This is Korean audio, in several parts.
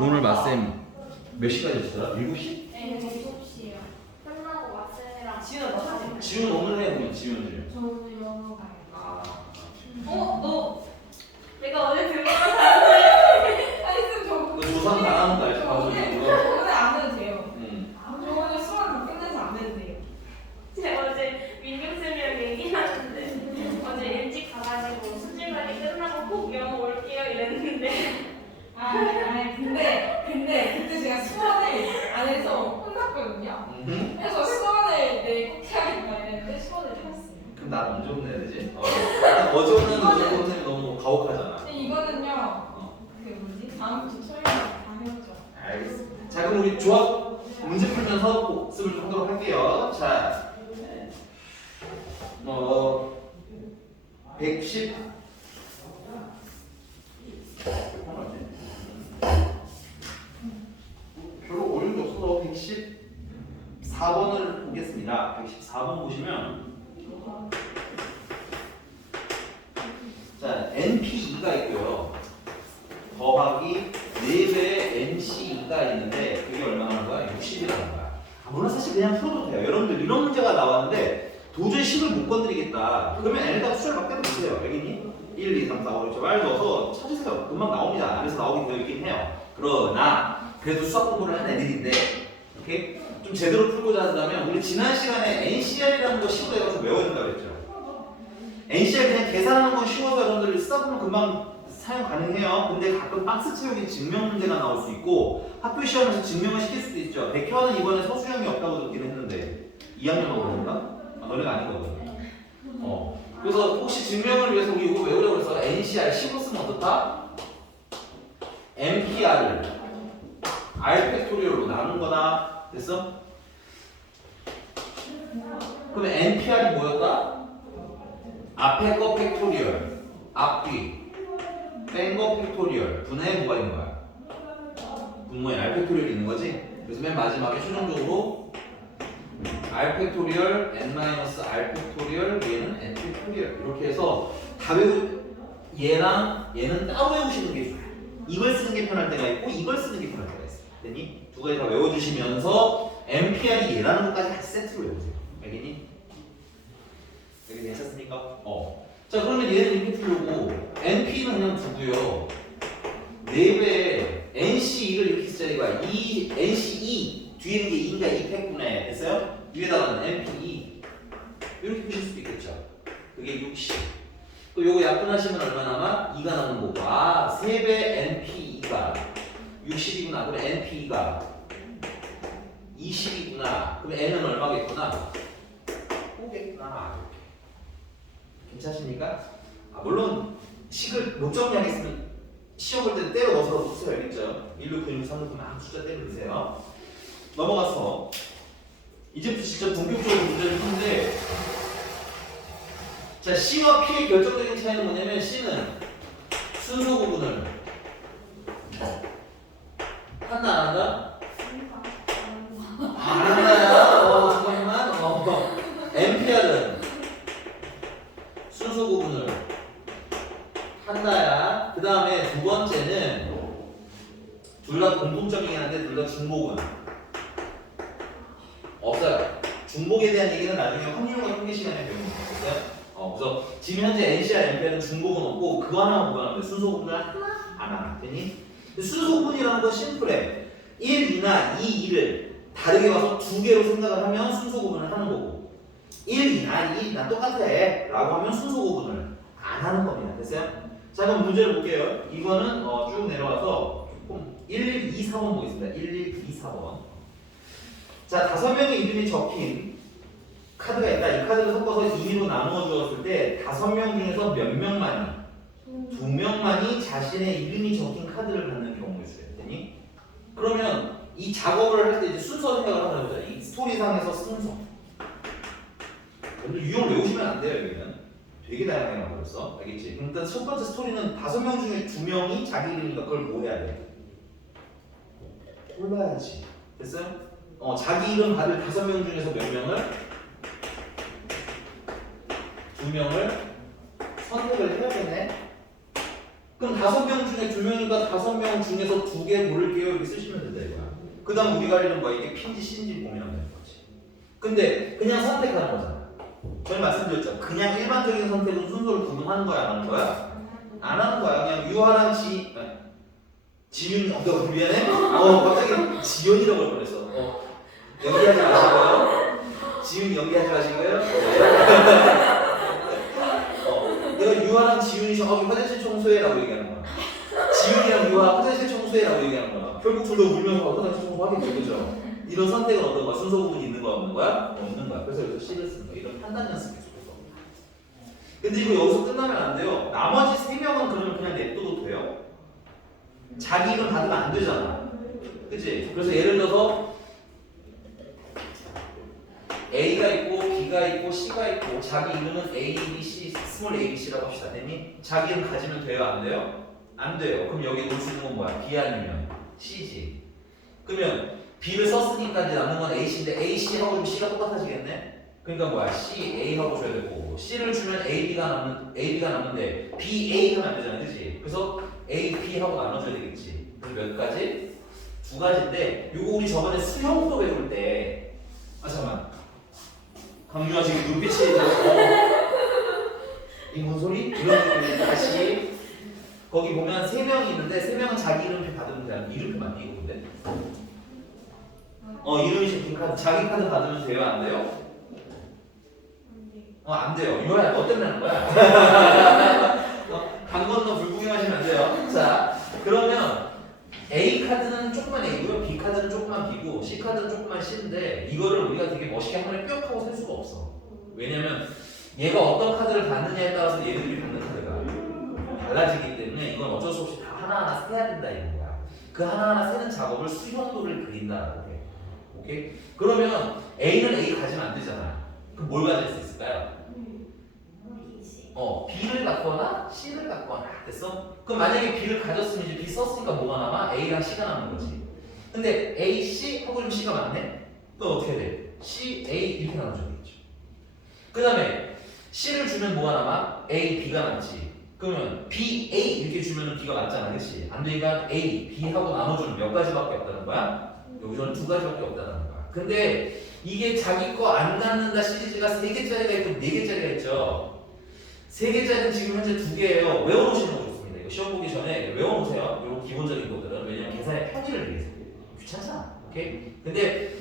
오늘 맞쌤 몇 시까지였더라? 7시? 네, 7시요. 끝나고 왓슨이랑 지훈아 너 사진. 지훈 오늘 해 그럼 지훈을. 저는 영어 가요. 아. 너 내가 어제 들은 거랑 다른데? 아니, 쌤, 너 조상 당하는 거 알지? 방송 이거. 오늘 안 해도 돼요. 응. 저 오늘 수학 다 끝내서 안 해도 돼요. 제가 어제 민경쌤이랑 얘기하는데 어제 일찍 가가지고 수질관리 끝나고 꼭 영어 올게요 이랬는데 근데 그때 제가 수원을 안 해서 혼났거든요. 그래서 수원을 내일 꼭 해야겠다 이랬는데 수원을 했어요. 그럼 난 언제 혼내야 되지? 어제 혼내면 너무 가혹하잖아. 근데 이거는요. 그 뭐지? 다음 주 토요일에 다 해보죠. 알겠어. 자 그럼 우리 조합 문제 풀면서 복습을 좀 하도록 할게요. 자, 110 별로 어려운 게 없어서 114번을 보겠습니다. 114번 보시면 자 NP2가 있고요. 더하기 4배의 NC2가 있는데 그게 얼마나 하는 거야? 60이라는 거야. 물론 사실 그냥 풀어도 돼요. 여러분들 이런 문제가 나왔는데 도저히 10을 못 건드리겠다. 그러면 n에다가 숫자를 막 때려보세요. 알겠니? 1, 2, 3, 4, 5, 6, 7, 8 넣어서 찾으세요. 금방 나옵니다. 안에서 나오긴 되어 있긴 해요. 그러나 그래도 수학 공부를 한 애들인데 오케이? 좀 제대로 풀고자 한다면 우리 지난 시간에 NCR이라는 거 식으로 해가지고 외워야 된다고 했죠. NCR 그냥 계산하는 건 쉬워서 여러분들 쓰다 보면 금방 사용 가능해요. 근데 가끔 박스 채우기 증명 문제가 나올 수 있고 학교 시험에서 증명을 시킬 수도 있죠. 백효는 이번에 서수형이 없다고 듣긴 했는데 2학년하고 그런가? 너네가 아니거든. 그래서 혹시 증명을 위해서 우리 이거 외우려고 해서 NCR 10으로 쓰면 어떻다? MPR을 R 팩토리얼로 나눈 거나 됐어? 그러면 NPR이 뭐였다? 앞에 거 팩토리얼 앞뒤 뺀 거 팩토리얼 분해에 뭐가 있는 거야? 분모에 R 팩토리얼이 있는 거지? 그래서 맨 마지막에 최종적으로 R 팩토리얼 n-R 팩토리얼 얘는 n 팩토리얼 이렇게 해서 다 얘랑 얘는 따로 외우시는 게 좋아요. 이걸 쓰는 게 편할 때가 있고 이걸 쓰는 게 편할 때가 있어요. 됐니? 두 가지 다 외워주시면서 MPR이 얘라는 것까지 같이 세트로 외우세요. 알겠니? 여기 괜찮습니까? 자 그러면 얘는 이렇게 풀려고 NP는 그냥 두고요. 4배에 NC2를 이렇게 쓰자니까 이 NC2 뒤에 있는 게 2인가 2팩분에 됐어요? 위에다가는 NP2 이렇게 보실 수도 있겠죠. 그게 60. 또 요거 약분하시면 얼마 남아? 2가 남는 거고 3배 NP2가 60이구나. 그럼 NP2가 20이구나. 그럼 N은 얼마겠구나? 5겠구나. 괜찮습니까? 물론 식을 못 정리하겠으면 시험 볼 때 때려 넣어서 쓰세요. 알겠죠? 1, 6, 9, 6, 3, 6, 막 숫자 때려 넣으세요. 넘어가서 이제부터 진짜 본격적으로 문제를 푸는데 자 C와 P의 결정적인 차이는 뭐냐면 C는 순서 구분을 한다 안 한다? 안 한다야. 잠깐만. NPR은 순서 구분을 한다야. 그 다음에 두 번째는 둘 다 공통점이긴 한데 둘 다 중복은 없어요. 중복에 대한 얘기는 나중에 확률과 통계 시간에 배우는 거였어요. 그래서 지금 현재 NCR, MPR은 중복은 없고 그거 하나만 구분하면 돼. 순서 구분을 안 하나. 됐니? 순서 구분이라는 건 심플해. 1, 2나 2, 2를 다르게 봐서 두 개로 생각을 하면 순서 구분을 하는 거고 1, 2나 2, 나 똑같아 라고 하면 순서 구분을 안 하는 겁니다. 됐어요? 자 그럼 문제를 볼게요. 이거는 쭉 내려와서 조금 1, 2, 4번 보겠습니다. 1, 2, 4번. 자 5명의 이름이 적힌 카드가 있다. 이 카드를 섞어서 2로 나누어 주었을 때 5명 중에서 몇 명만이 2명만이 자신의 이름이 적힌 카드를 갖는 경우일 수 있겠니? 그러면 이 작업을 할 때 이제 순서 생각을 하는 거죠. 이 스토리상에서 순서. 여러분들 유형 외우시면 안 돼요. 여기는 되게 다양하게 만들었어. 알겠지? 일단 첫 번째 스토리는 5명 중에 2명이 자기 이름이니까 그걸 뭐 해야 돼? 골라야지. 됐어요? 자기 이름 받을 5명 중에서 몇 명을? 2명을 선택을 해야겠네. 그럼 5명 중에 2명이니까 5명 중에서 2개 고를게요. 이렇게 쓰시면 된다 이거야. 그 다음 우리가 하려는 거야. 이게 P인지 C인지 고민하면 되는 거지. 근데 그냥 선택하는 거잖아. 저희 말씀드렸죠. 그냥 일반적인 선택은 순서를 구분하는 거야, 안 하는 거야? 안 하는 거야. 그냥 유아랑 지윤, 미안해? 갑자기 지연이라고 할 뻔했어. 연기하지 마시고요. 지윤 연기하지 마시고요. 내가 유아랑 지윤이 화장실 청소해라고 얘기하는 거야. 지윤이랑 유아 화장실 청소해라고 얘기하는 거야. 결국 둘 다 울면서 화장실 청소하겠죠, 그죠? 이런 선택은 어떤 거야? 순서 구분이 있는 거야, 없는 거야? 없는 거야. 그래서 여기서 C를 쓰는 거야. 이런 판단 연습이 좋겠어. 근데 이거 여기서 끝나면 안 돼요. 나머지 3명은 그러면 그냥 냅둬도 돼요? 자기 이름 받으면 안 되잖아. 그치? 그래서 예를 들어서 A가 있고 B가 있고 C가 있고 자기 이름은 A, B, C, 스몰 A, B, C라고 합시다. 됐니? 자기 이름 가지면 돼요? 안 돼요? 안 돼요. 그럼 여기 놓을 수 있는 건 뭐야? B 아니면 C지. 그러면 B를 썼으니까 이제 남는 건 A, C인데 A, C하고 좀 C가 똑같아지겠네? 그러니까 뭐야? C, A하고 줘야 되고 C를 주면 A, B가 남는데 B, A 하면 안 되잖아. 그치? 그래서 A, B하고 나눠줘야 되겠지. 그래서 몇 가지? 2가지인데 요거 우리 저번에 수형도 배울 때 잠깐만 강유아 지금 눈빛이 이 뭔 소리? 이런 느낌이 다시 거기 보면 3명이 있는데 3명은 자기 이름표 받으면 돼요? 이름표만 이거 근데 이름이 적힌 카드 자기 카드 받으면 돼요? 안 돼요? 안 돼요. 유아야 너 때문에 하는 거야. 강 건너 불구경하시면 안 돼요. 자 그러면 A 카드는 조그만 A고요. B 카드는 조그만 B고 C 카드는 조그만 C인데 이거를 우리가 되게 멋있게 한 번에 뿅 하고 셀 수가 없어. 왜냐면 얘가 어떤 카드를 받느냐에 따라서 얘네들이 받는 카드가 달라지기 때문에 이건 어쩔 수 없이 다 하나하나 세야 된다 이런 거야. 그 하나하나 세는 작업을 수형도를 그린다라고 해. 오케이? 그러면 A는 A 가지면 안 되잖아. 그럼 뭘 가질 수 있을까요? B를 갖거나 C를 갖거나 됐어? 그럼 만약에 B를 가졌으면 이제 B 썼으니까 뭐가 남아? A랑 C가 남는 거지. 근데 A, C 하고 좀 C가 많네? 그럼 어떻게 돼? C, A 이렇게 나눠줘야 되겠죠. 그 다음에 C를 주면 뭐가 남아? A, B가 남지. 그러면 B, A 이렇게 주면 B가 맞잖아, 그렇지? 안 되니까 A, B 하고 나눠주면 몇 가지밖에 없다는 거야? 여기서는 2가지밖에 없다는 거야. 근데 이게 자기 거 안 갖는다 시리즈가 3개짜리가 있고 4개짜리가 있죠. 3개짜리는 지금 현재 2개예요. 외워놓으시는 거 좋습니다. 이거 시험 보기 전에 외워놓으세요. 이런 기본적인 것들은. 왜냐면 계산의 편의를 위해서. 귀찮잖아. 오케이? 근데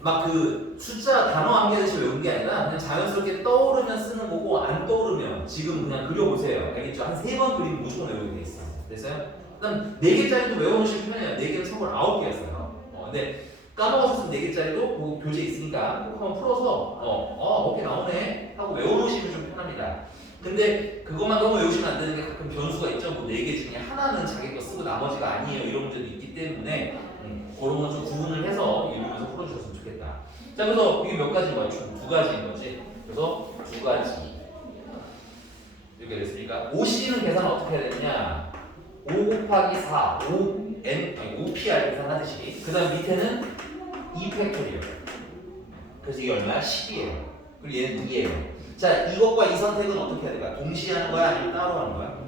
막 그 숫자 단어 한 개씩 외운 게 아니라 그냥 자연스럽게 떠오르면 쓰는 거고 안 떠오르면 지금 그냥 그려보세요. 알겠죠? 한 3번 그리면 무조건 외우게 돼 있어. 됐어요? 일단 4개짜리도 외워놓으시면 편해요. 4개는 참고로 9개였어요. 근데 까먹었으면 4개짜리도 그 교재 있으니까 꼭 한번 풀어서 오케이 나오네 하고 외워놓으시면 좀 편합니다. 근데 그것만 너무 외우시면 안 되는 게 가끔 변수가 있죠. 뭐 4개 중에 하나는 자기 거 쓰고 나머지가 아니에요. 이런 문제도 있기 때문에 그런 건 좀 구분을 해서 읽으면서 풀어주셨으면 좋겠다. 자, 그래서 이게 몇 가지인 거야? 총 2가지인 거지. 그래서 2가지 이렇게 됐습니까? OC는 계산 어떻게 해야 되느냐? 5 곱하기 4, 5PR 계산하듯이. 그 다음 밑에는 2팩토리얼. 그래서 이게 얼마야? 10이에요. 그리고 얘는 2예요. 자, 이것과 이 선택은 어떻게 해야 될까? 동시에 하는 거야? 아니면 따로 하는 거야?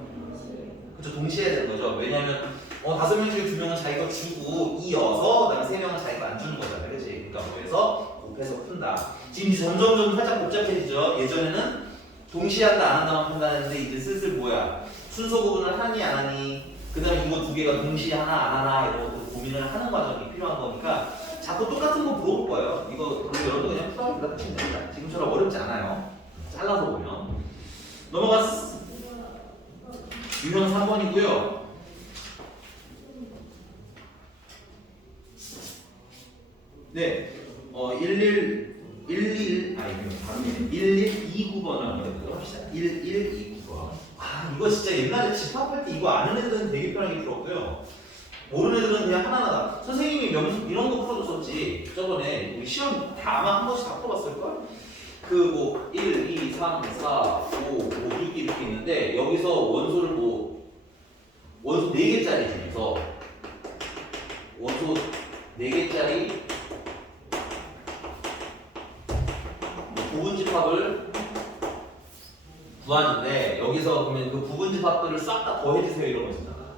그렇죠, 동시에 해야 되는 거죠. 왜냐면 5명 중에 2명은 자기 거 주고 이어서 그다음에 3명은 자기 거 안 주는 거잖아, 그렇지? 그러니까 뭐해서 곱해서 푼다. 지금 이제 점점 살짝 복잡해지죠. 예전에는 동시에 한다 안 한다만 판단했는데 이제 슬슬 뭐야? 순서 구분을 하니 안 하니? 그다음에 이거 2개가 동시에 하나 안 하나 이런 것도 고민을 하는 과정이 필요한 거니까 자꾸 똑같은 거 물어볼 거예요. 이거 여러분 그냥 풀어보기가 치면 됩니다. 지금처럼 어렵지 않아요. 잘라서 보면 넘어갔어. 유형 3번이고요. 네, 1129번을 한번 해보도록 합시다. 1129번. 이거 진짜 옛날에 집합할 때 이거 아는 애들은 되게 편하게 풀었고요. 모르는 애들은 그냥 하나하나. 선생님이 이런 거 풀어줬었지. 저번에 우리 시험 다 아마 한 번씩 다 풀어봤을걸? 그 뭐 1, 2, 3, 4, 5, 5, 6 이렇게 있는데 여기서 원소를 원소 4개짜리 중에서 원소 4개짜리 부분 집합을 구하는데 여기서 그러면 그 부분집합들을 싹 다 더해주세요 이런 거 있잖아.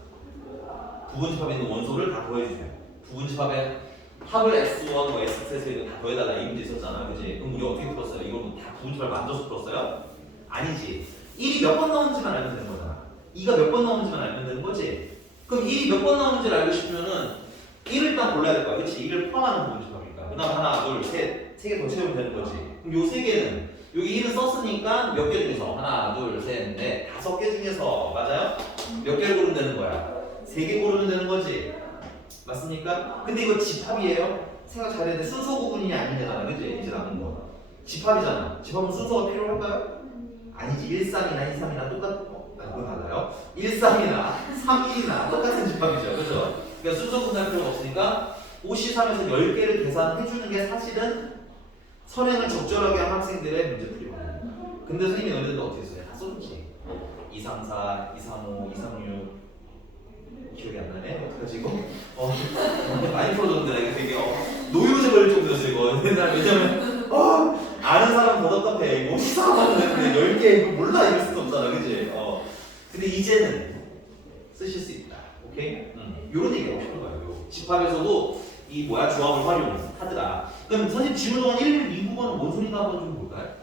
부분집합에 있는 원소를 다 더해주세요. 부분집합에 합을 S1, 뭐 S2에서 이거 다 더해달라 이 문제 있었잖아, 그지? 그럼 우리 어떻게 풀었어요? 이걸 뭐 다 부분집합을 만들어서 풀었어요? 아니지. 1이 몇 번 나오는지만 알면 되는 거잖아. 2가 몇 번 나오는지만 알면 되는 거지. 그럼 1이 몇 번 나오는지를 알고 싶으면은 1을 일단 골라야 될 거야, 그렇지? 1을 포함하는 부분집합이니까. 그다음 하나, 둘, 셋, 세 개 더 채우면 되는 거지. 그럼 요 세 개는 여기 1은 썼으니까 몇 개 중에서 하나, 둘, 셋, 넷, 5개 중에서 맞아요? 몇 개를 고르면 되는 거야? 3개 고르면 되는 거지. 맞습니까? 근데 이거 집합이에요. 생각 잘해야 돼. 순서 구분이 아니잖아, 그지? 이제 남은 거. 집합이잖아. 집합은 순서가 필요할까요? 아니지. 1, 3이나 2, 3이나 그건 달라요. 1, 3이나 3, 1이나 똑같은 집합이죠, 그죠? 그러니까 순서 구분할 필요가 없으니까 5C3에서 10개를 계산해주는 게 사실은 선행을 적절하게 한 학생들의 문제풀이거든요. 근데 선생님이 너희들도 어떻게 써요? 다 써주지. 2, 3, 4, 2, 3, 5, 2, 3, 6 기억이 안 나네? 어떡하지 이거? 많이 풀어줬는데 이거 되게 노이로제 걸릴 정도였어 이거. 왜냐면 아는 사람 더 답답해. 이거 이상하면 되는데 10개 이거 몰라 이럴 수도 없잖아, 그치? 근데 이제는 쓰실 수 있다. 오케이? 요런 얘기 하고 싶은 거예요. 요. 집합에서도 이 조합을 활용하더라. 그럼 선생님 질문 동안 1, 2, 9번은 뭔 소리인가 한번 좀 볼까요?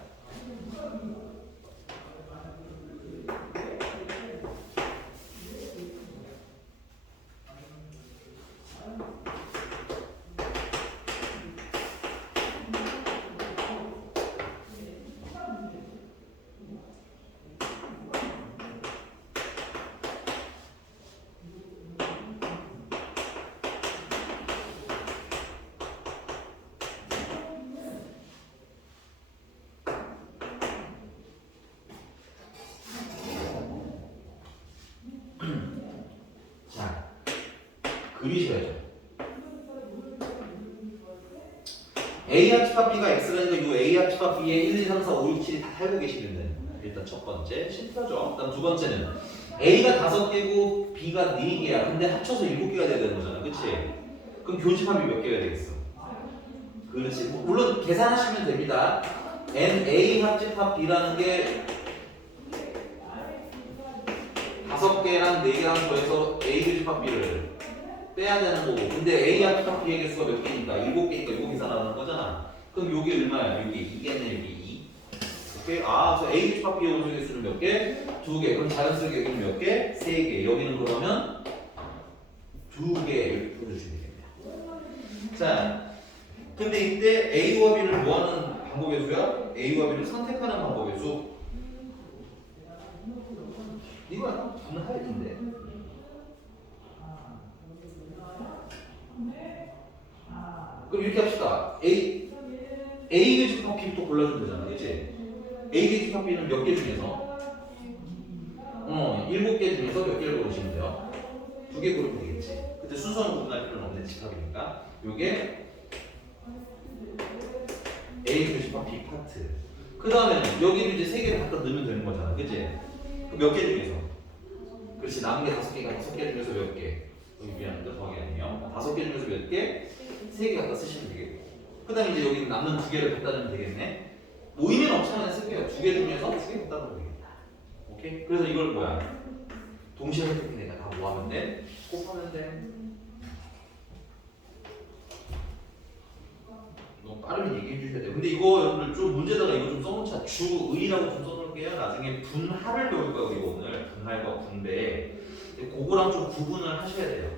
자, 그리셔야죠. A 합집합 B가 X라니까 이 A 합집합 B의 1, 2, 3, 4, 5, 6, 7이 다 알고 계시겠네. 일단 첫 번째, 심플하죠. 그다음 두 번째는 A가 5개고 B가 4개야. 근데 합쳐서 7개가 돼야 되는 거잖아, 그치? 그럼 교집합이 몇 개가 되겠어? 그렇지. 물론 계산하시면 됩니다. NA 합집합 B라는 게 5개랑 4개랑 더해서 A 교집합 B를 빼야 되는 거고, 근데 A 합집합 B의 개수가 몇 개니까? 7개니까 이거 계산하는 거잖아. 그럼 요게 얼마야? 요게 2겠네, 요게 2. 오케이? 그래서 A 교집합 B의 원소 개수는 몇 개? 2개. 그럼 자연스럽게 여기는 몇 개? 3개. 여기는 그러면 2개 이렇게 보여주시면 되겠네요. 자, 근데 이때 A와 B를 뭐하는 방법의 수야? A와 B를 선택하는 방법의 수. 이건 분할 인데. 그럼 이렇게 합시다. A 교집합 B부터 골라주면 되잖아, 그치? A 교집합 B는 몇 개 중에서? 7개 중에서 몇 개를 고르시면 돼요? 2개 고르면 되겠지. 그때 순서는 구분할 필요는 없는 집합이니까. 요게 A 교집합 B 파트. 그 다음에는 여기를 이제 3개를 갖다 넣으면 되는 거잖아, 그치? 몇 개 중에서? 그렇지, 남은 게 5개가 5개 중에서 몇 개? 여기 미안한데 더하기 아니에요. 5개 중에서 몇 개? 3개 갖다 쓰시면 되겠고. 그 다음에 이제 여기 남는 2개를 갖다 넣으면 되겠네. 모이면 없잖아요, 쓸게요. 2개 중에서 2개 갖다 넣으면 되겠다. 오케이? 그래서 이걸 동시에 선택해내가 다 모아면 돼? 곱하면 돼? 너무 빠르게 얘기해 주셔야 돼요. 근데 이거 여러분들 좀 문제다가 이거 좀 써놓자. 주의라고 좀 써놓을게요. 나중에 분할을 배울 거예요, 우리 오늘. 분할과 분배. 그거랑 좀 구분을 하셔야 돼요.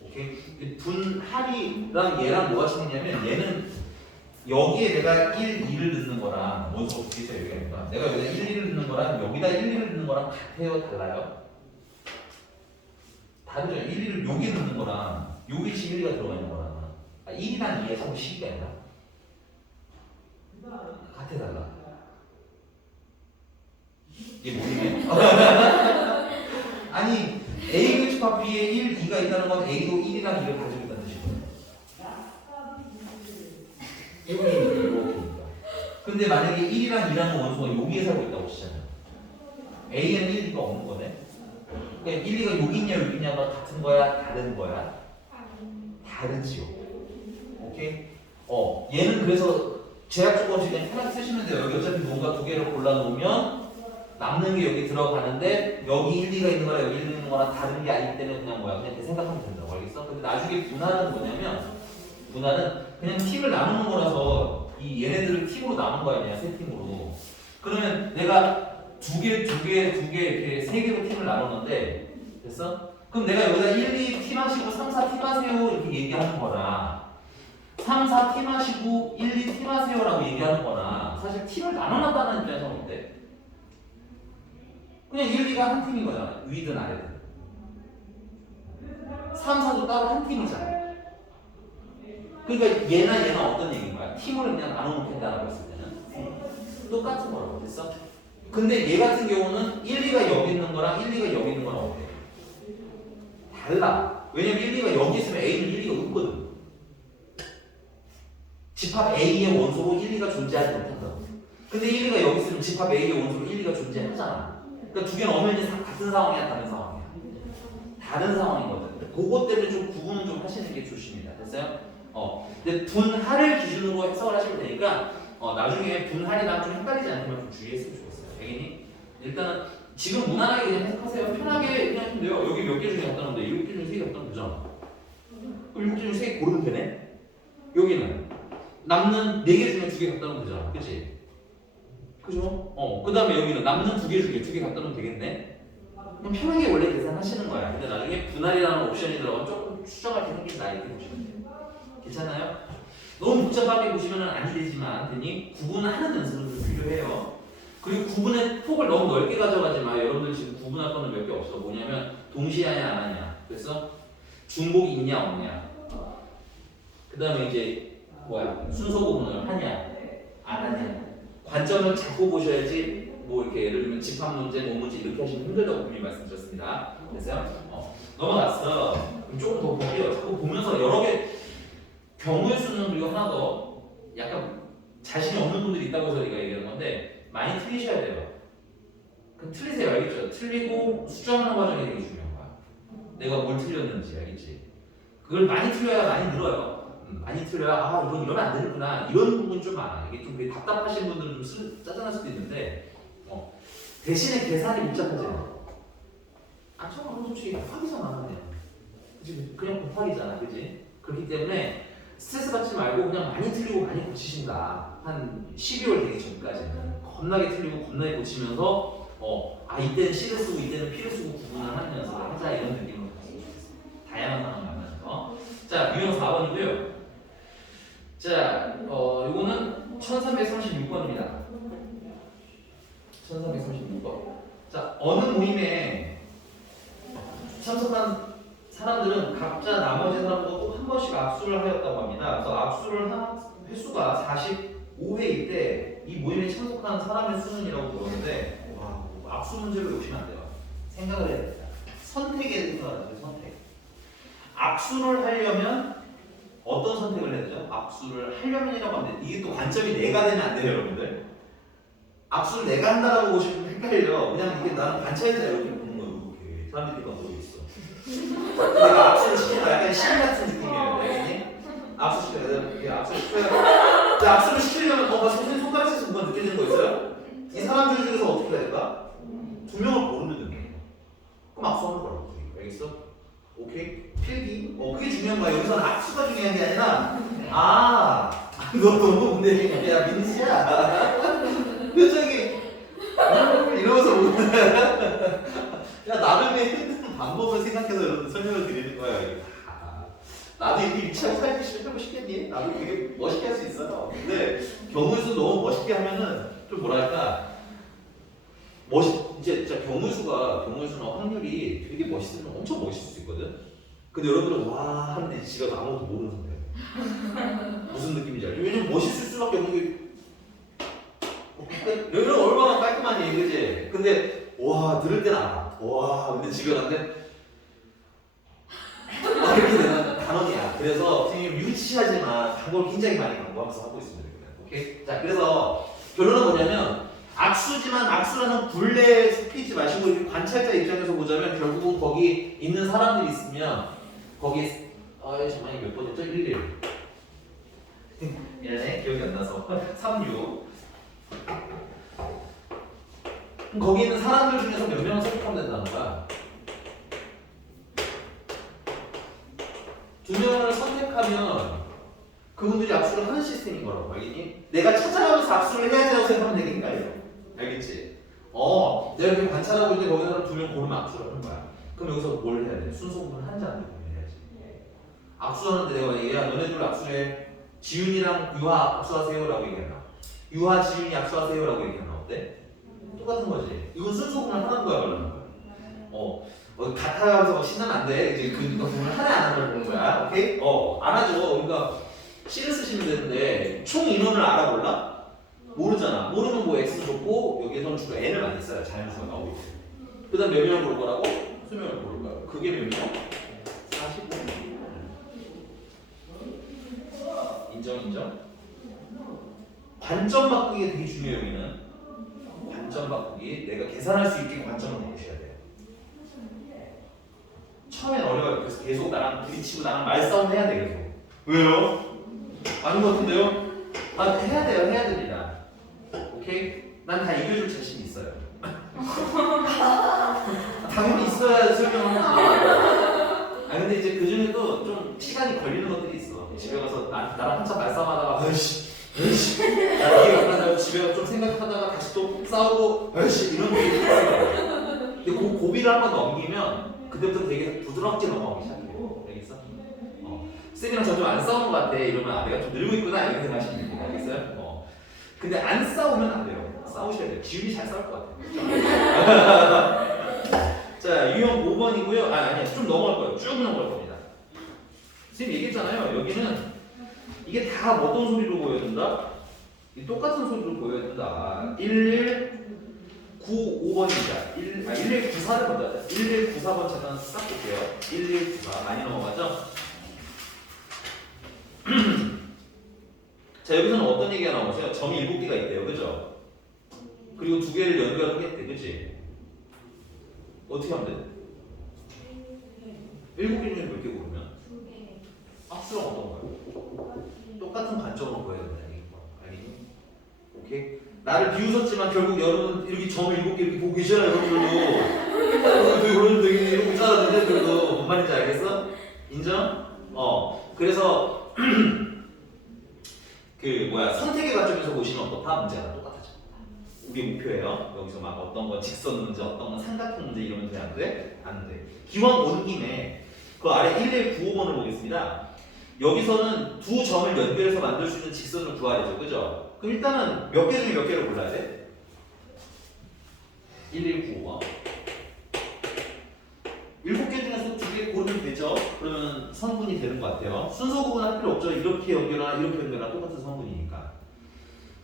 오케이? 분할이랑 얘랑 뭐가 차이냐면 얘는 여기에 내가 1, 2를 넣는 거랑 원소 어떻게 얘기합니까? 내가 여기다 1, 2를 넣는 거랑 여기다 1, 2를 넣는 거랑 같아요? 달라요? 다르죠? 1, 2를 여기 넣는 거랑 여기 11가 들어가 있는 거랑 1이랑 2에 자꾸 12가 아니라 같아 달라? 이게 뭐냐? 아니 A 교집합 B에 1, 2가 있다는 건 A도 1이랑 2를 가지고 있다는 뜻이거든요. 1이니까 이렇게니까. 근데 만약에 1이랑 2라는 원소가 여기에 살고 있다고 치잖아요. A에는 1, 2가 없는 거네. 그러니까 1, 2가 여기 있냐 여기 있냐가 같은 거야 다른 거야? 다르지요. 오케이? 얘는 그래서 제약 조건 없이 그냥 편하게 쓰시면 돼요. 여기 어차피 뭔가 두 개를 골라놓으면 남는 게 여기 들어가는데 여기 1, 2가 있는 거랑 여기 1, 2가 있는 거랑 다른 게 아니기 때문에 그냥 뭐야 그냥 이렇게 생각하면 된다고 알겠어? 근데 나중에 분할은 뭐냐면 분할은 그냥 팀을 나누는 거라서 이 얘네들을 팀으로 나눈 거 아니야 세 팀으로. 그러면 내가 두 개 이렇게 세 개로 팀을 나눴는데 됐어? 그럼 내가 여기다 1, 2 팀 하시고 3, 4 팀 하세요 이렇게 얘기하는 거나 3, 4 팀 하시고 1, 2 팀 하세요 라고 얘기하는 거나 사실 팀을 나눠놨다는 입장에서는 어때? 그냥 1, 2가 한 팀인 거잖아. 위든 아래든 3, 4도 따로 한 팀이잖아. 그러니까 얘나 어떤 얘기인 거야? 팀으로 그냥 나눠놓겠다라고 했을 때는 똑같은 거라고 됐어? 근데 얘 같은 경우는 1, 2가 여기 있는 거랑 1, 2가 여기 있는 거랑 어때? 달라. 왜냐면 1, 2가 여기 있으면 A는 1, 2가 없거든. 집합 A의 원소로 1, 2가 존재하지 못한다고. 근데 1, 2가 여기 있으면 집합 A의 원소로 1, 2가 존재하잖아. 그러니까 두 개는 엄연히 같은 상황이야, 다른 상황이야? 다른 상황이거든. 그것 때문에 좀 구분은 좀 하시는 게 좋습니다. 됐어요? 근데 분할을 기준으로 해석을 하시면 되니까 나중에 분할이랑 좀 헷갈리지 않으면 좀 주의했으면 좋겠어요. 알겠니? 일단은 지금 무난하게 그냥 해석하세요. 편하게 그냥 하시면 돼요. 여기 몇 개 중에 갖다 놓는데 7개 중에 3개 갖다 놓으면 되잖아. 그럼 7개 중에 3개 고르면 되네? 여기는 남는 4개 중에 2개 갖다 놓으면 되잖아. 그치? 그죠? 그 다음에 여기는 남는 2개 중에 2개 갖다 놓으면 되겠네? 그냥 편하게 원래 계산하시는 거야. 근데 나중에 분할이라는 옵션이 들어가면 조금 수정할 게 생긴다 이렇게 보시면 돼요. 괜찮아요? 너무 복잡하게 보시면 아니 되지만 되니 구분하는 연습은 좀 필요해요. 그리고 구분의 폭을 너무 넓게 가져가지 마. 여러분들 지금 구분할 거는 몇 개 없어. 뭐냐면 동시에 하냐 안 하냐. 그래서 중복이 있냐 없냐. 그 다음에 이제 순서 구분을 하냐 안 하냐. 관점을 잡고 보셔야지. 뭐 이렇게 예를 들면 집합 문제, 논 문제 이렇게 하시면 힘들다고 분명히 말씀드렸습니다. 됐어요? 넘어갔어. 그럼 조금 더 볼게요. 자꾸 보면서 여러 개 경우의 수는 그리고 하나 더 약간 자신이 없는 분들이 있다고 해서 우리가 얘기하는 건데 많이 틀리셔야 돼요. 그럼 틀리세요. 알겠죠? 틀리고 수정하는 과정이 되게 중요한 거야. 내가 뭘 틀렸는지 알겠지? 그걸 많이 틀려야 많이 늘어요. 많이 틀려야 이건 이러면 안 되는구나 이런 부분 좀 많아. 이게 좀 답답하신 분들은 좀 짜증날 수도 있는데 대신에 계산이 복잡하잖아. 저는 솔직히 곱하기잖아. 그치? 그냥 곱하기잖아. 그치? 그렇기 때문에 스트레스 받지 말고 그냥 많이 틀리고 많이 고치신다. 한 12월 되기 전까지는 겁나게 틀리고 겁나게 고치면서 이때는 C를 쓰고 이때는 P를 쓰고 구분을 하는 연습을 하자 이런 느낌으로 가시면 좋겠습니다. 다양한 상황 만나서. 자, 유형 4번이고요. 자, 요거는 1336번입니다. 1336번. 자, 어느 모임에 참석한 사람들은 각자 나머지 사람과 꼭 한 번씩 악수를 하였다고 합니다. 그래서 악수를 한 횟수가 45회일 때 이 모임에 참석한 사람의 수는이라고 그러는데 악수 문제를 놓치면 안 돼요. 생각을 해야 됩니다. 선택에 생각을 해요. 선택. 악수를 하려면 어떤 선택을 해야 되죠? 악수를 하려면이라고 하는데 이게 또 관점이 내가 되면 안 돼요, 여러분들. 악수를 내가 한다라고 보시면 헷갈려. 그냥 이게 나는 관찰자 이렇게 보는 거예요. 이렇게 사람들이 막 보고 있어. 내가 악수를 시키는 약간 신 같은 느낌이에요. 알겠니? 악수 시켜야 돼. 악수 시켜야 악수를 시키려면 선생님 손가락 에서 뭔가 느껴지는 거 있어요? 이 사람들 중에서 어떻게 해야 될까? 2명을 고르면 됩니다. 그럼 악수하는 거라고. 알겠어? 오케이? 필기? 그게 중요한 거야. 여기서는 악수가 중요한 게 아니라 너 너무 근데 야 민지야 표정이 이러면서 야 나름의 힘든 방법을 생각해서 여러분 설명을 드리는 거야. 나도 이렇게 유치하게 살고 싶겠니? 나도 되게 멋있게 할 수 있어요. 근데 경우수 너무 멋있게 하면은 좀 뭐랄까 이제 경우수는 확률이 되게 멋있으면 엄청 멋있을 수 있거든. 근데 여러분들은 와 하는데 지가 아무것도 모르는 상태야. 무슨 느낌인지 알죠? 왜냐면 멋있을 수밖에 없는 게 여기는 얼마나 깔끔하니, 그지? 근데 들을 땐 알아. 근데 지금 한테 이렇게 되는 단원이야. 그래서 선생님 유치하지만 방법을 굉장히 많이 강구하면서 하고 있습니다. 오케이? 자, 그래서 결론은 뭐냐면 악수지만 악수라는 굴레에 섞이지 마시고 이렇게 관찰자 입장에서 보자면 결국은 거기 있는 사람들이 있으면 거기 정말 몇 번이죠? 11 미안해 기억이 안 나서 36 그럼 거기 있는 사람들 중에서 몇 명을 선택하면 된다는 거야? 2명을 선택하면 그분들이 압수를 하는 시스템인 거라고 알겠니? 내가 찾아가면서 압수를 해야 된다고 생각하면 되니까요. 알겠지? 내가 이렇게 관찰하고 있는데 거기서 2명 고르면 압수를 하는 거야. 그럼 여기서 뭘 해야 돼? 순서 구분을 한지 안 되고 해야지. 압수하는데 내가 얘야 너네 둘 압수해. 지윤이랑 유하 압수하세요 라고 얘기하나? 유하 지윤이 압수하세요 라고 얘기하나? 어때? 똑같은 거지. 이건 순서 구분을 하는 거야 말하는 거야. 같아가면서 막 신나면 안 돼. 이제 그거 보면 하나 안 하는 걸 보는 거야. 오케이? 안 하죠. 그러니까 C를 쓰시면 되는데 총 인원을 알아볼라? 모르잖아. 모르면 뭐 X 줬고 여기에서는 주로 N을 많이 써요. 자연수가 나오고 있어. 그 다음 몇 명을 고를 거라고? 수명을 고를 거야. 그게 몇 명? 45. 인정. 관점 바꾸기 되게 중요해요. 여기는 관점 바꾸기. 내가 계산할 수 있게 관점을 바꾸셔야 돼요. 처음엔 어려워요. 그래서 계속 나랑 부딪히고 나랑 말싸움 해야 돼. 계속. 왜요? 아닌 것 같은데요? 해야 돼요. 해야 됩니다. 오케이? 난 다 이겨줄 자신 있어요. 당연히 있어야 설명을 하지. 근데 이제 그 중에도 좀 시간이 걸리는 것들이 있어. 집에 가서 나랑 한참 말싸움하다가 으이씨 나 이해 못한다고 집에 가서 좀 생각하다가 다시 또 싸우고 으이씨 이런 게 있어요. 근데 그 고비를 한번 넘기면 그때부터 되게 부드럽게 넘어가기 시작해요. 알겠어? 쌤이랑 저 좀 안 싸우는 것 같아 이러면 내가 좀 늙고 있구나 이렇게 생각하시면 됩니다. 알겠어요? 근데 안 싸우면 안 돼요. 싸우셔야 돼요. 지훈이 잘 싸울 것 같아요. 자, 유형 5번이고요. 아니요. 좀 넘어갈 거예요. 쭉 넘어갈 겁니다. 선생님 얘기했잖아요. 여기는 이게 다 어떤 소리로 보여야 된다? 똑같은 소리로 보여야 된다. 1195번입니다. 1194를 먼저 1194번 잠깐 싹 볼게요. 1194 많이 넘어가죠? 자, 여기서는 어떤 얘기가 나오세요? 점이 7개가 있대요. 그죠? 그리고 2개를 연결하겠대. 그치? 어떻게 하면 돼? 7개 중에 몇 개 고르면? 악수랑 어떤 거야? 똑같은 관점으로 보여야 된다는 얘기죠. 알겠니? 오케이? 나를 비웃었지만 결국 여러분 이렇게 점을 7개 이렇게 보고 계시잖아요. 여러분들도 여러분들 되게 이러고 있잖아요. 그래도 뭔 말인지 알겠어? 인정? 그래서 선택의 관점에서 보시면 다 문제가 똑같아져. 우리 목표예요. 여기서 막 어떤 건 직선 문제, 어떤 건 삼각형 문제 이러면 돼? 안 돼? 안 돼. 기왕 온 김에 그 아래 1195번을 보겠습니다. 여기서는 2점을 연결해서 만들 수 있는 직선을 구하야죠. 그죠? 그럼 일단은 몇 개 중에 몇 개를 골라야 돼? 1195번. 7개 중에서 2개 고르면 되죠? 그러면 성분이 되는 것 같아요. 순서 구분할 필요 없죠. 이렇게 연결하나 이렇게 연결하나 똑같은 성분이니까.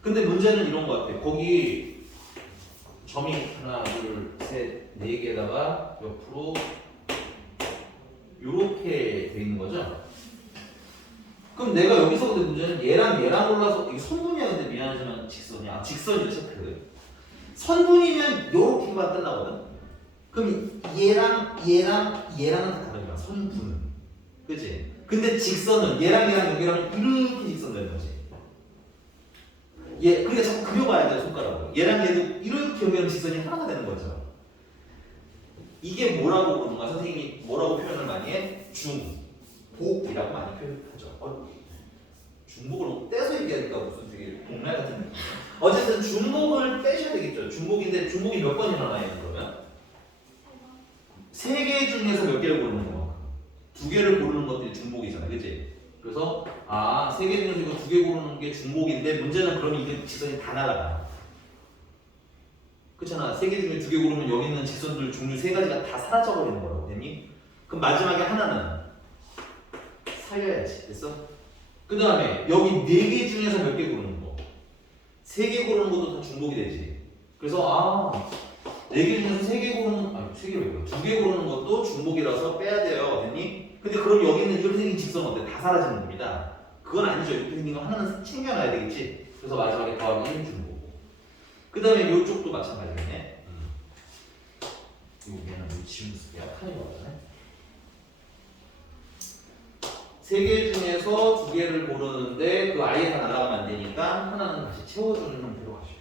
근데 문제는 이런 것 같아요. 거기 점이 하나, 둘, 셋, 4개에다가 옆으로 이렇게 돼 있는 거죠? 그럼 내가 여기서 근데 문제는 얘랑 골라서 이게 선분이야. 근데 미안하지만 직선이야. 직선이죠. 체크. 선분이면 요렇게만 끝나거든. 그럼 얘랑은 다 다르잖아. 선분은. 그치? 근데 직선은 얘랑 연결하면 이렇게 직선 되는 거지. 그러니까 자꾸 그려봐야 돼. 손가락으로. 얘랑 얘도 이렇게 연결하면 직선이 하나가 되는 거죠. 이게 뭐라고 부르는 거야? 선생님이 뭐라고 표현을 많이 해? 중복이라고 많이 표현하죠. 중복을 떼서 얘기하니까 무슨 되게 동날 같은 느낌. 어쨌든 중복을 빼셔야 되겠죠. 중복인데 중복이 몇 번 일어나요? 그러면 3개 중에서 몇 개를 고르는 거? 2개를 고르는 것들이 중복이잖아. 그치? 그래서 3개 중에서 이거 2개 고르는 게 중복인데 문제는 그러면 이게 직선이 다 날아가. 그렇잖아. 3개 중에 2개 고르면 여기 있는 직선들 종류 3가지가 다 사라져버리는 거라고. 됐니? 그럼 마지막에 하나는 살려야지. 됐어? 그 다음에 여기 4개 중에서 몇 개 고르는 거? 3개 고르는 것도 다 중복이 되지. 그래서 4개 중에서 3개 고르는 3개 말고 2개 고르는 것도 중복이라서 빼야 돼요. 됐니? 근데 그럼 여기 있는 이렇게 생긴 직선 어때? 다 사라지는 겁니다. 그건 아니죠. 이렇게 생긴 거 하나는 챙겨놔야 되겠지. 그래서 마지막에 더하기 1 중복. 그 다음에 이쪽도 마찬가지네. 여기는 뭐 지우는 약하게 나왔네. 3개 중에서 2개를 고르는데 그 아예 다 날아가면 안 되니까 하나는 다시 채워주는 형태로 가셔야 돼요.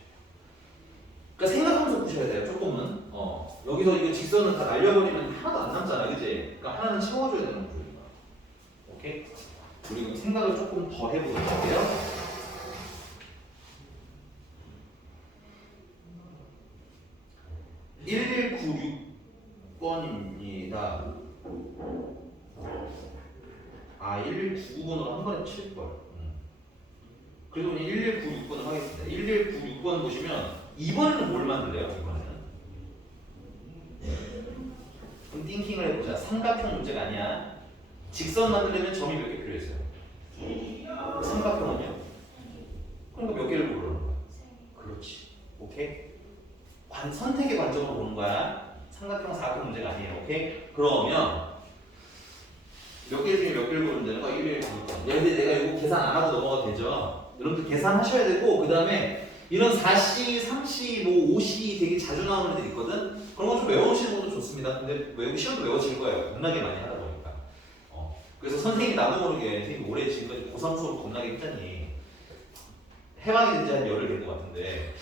그러니까 생각하면서 푸셔야 돼요. 조금은. 여기서 이거 직선을 다 날려버리면 하나도 안 남잖아, 그치? 그러니까 하나는 채워줘야 되는 구조인 거야. 오케이? 우리 생각을 조금 더 해보도록 할게요. 1196번입니다. 1199번으로 한 번에 칠걸. 그리고 그냥 1196번을 하겠습니다. 1196번 보시면 2번에는 뭘 만들래요? 이번에는 그럼 띵킹을 해보자. 삼각형 문제가 아니야. 직선 만들려면 점이 몇 개 필요했어요? 삼각형은요? 그러니까 몇 개를 고르는 거야? 그렇지. 오케이? 선택의 관점으로 보는 거야. 삼각형, 사각형 문제가 아니에요. 오케이? 그러면 몇 개 중에 몇 개를 고르면 되는 거야? 1일 9번. 근데 내가 이거 계산 안 하고 넘어가도 되죠? 여러분들 계산하셔야 되고, 그 다음에 이런 4시, 3시, 뭐 5시 되게 자주 나오는 애들 있거든? 그런 거 좀 외워오시는 것도 좋습니다. 근데 시험도 외워질 거예요. 겁나게 많이 하다 보니까. 그래서 선생님이 나도 모르게 선생님 올해 지금까지 고3 수업 겁나게 했잖니. 해방이 된지 한 열흘 된 것 같은데,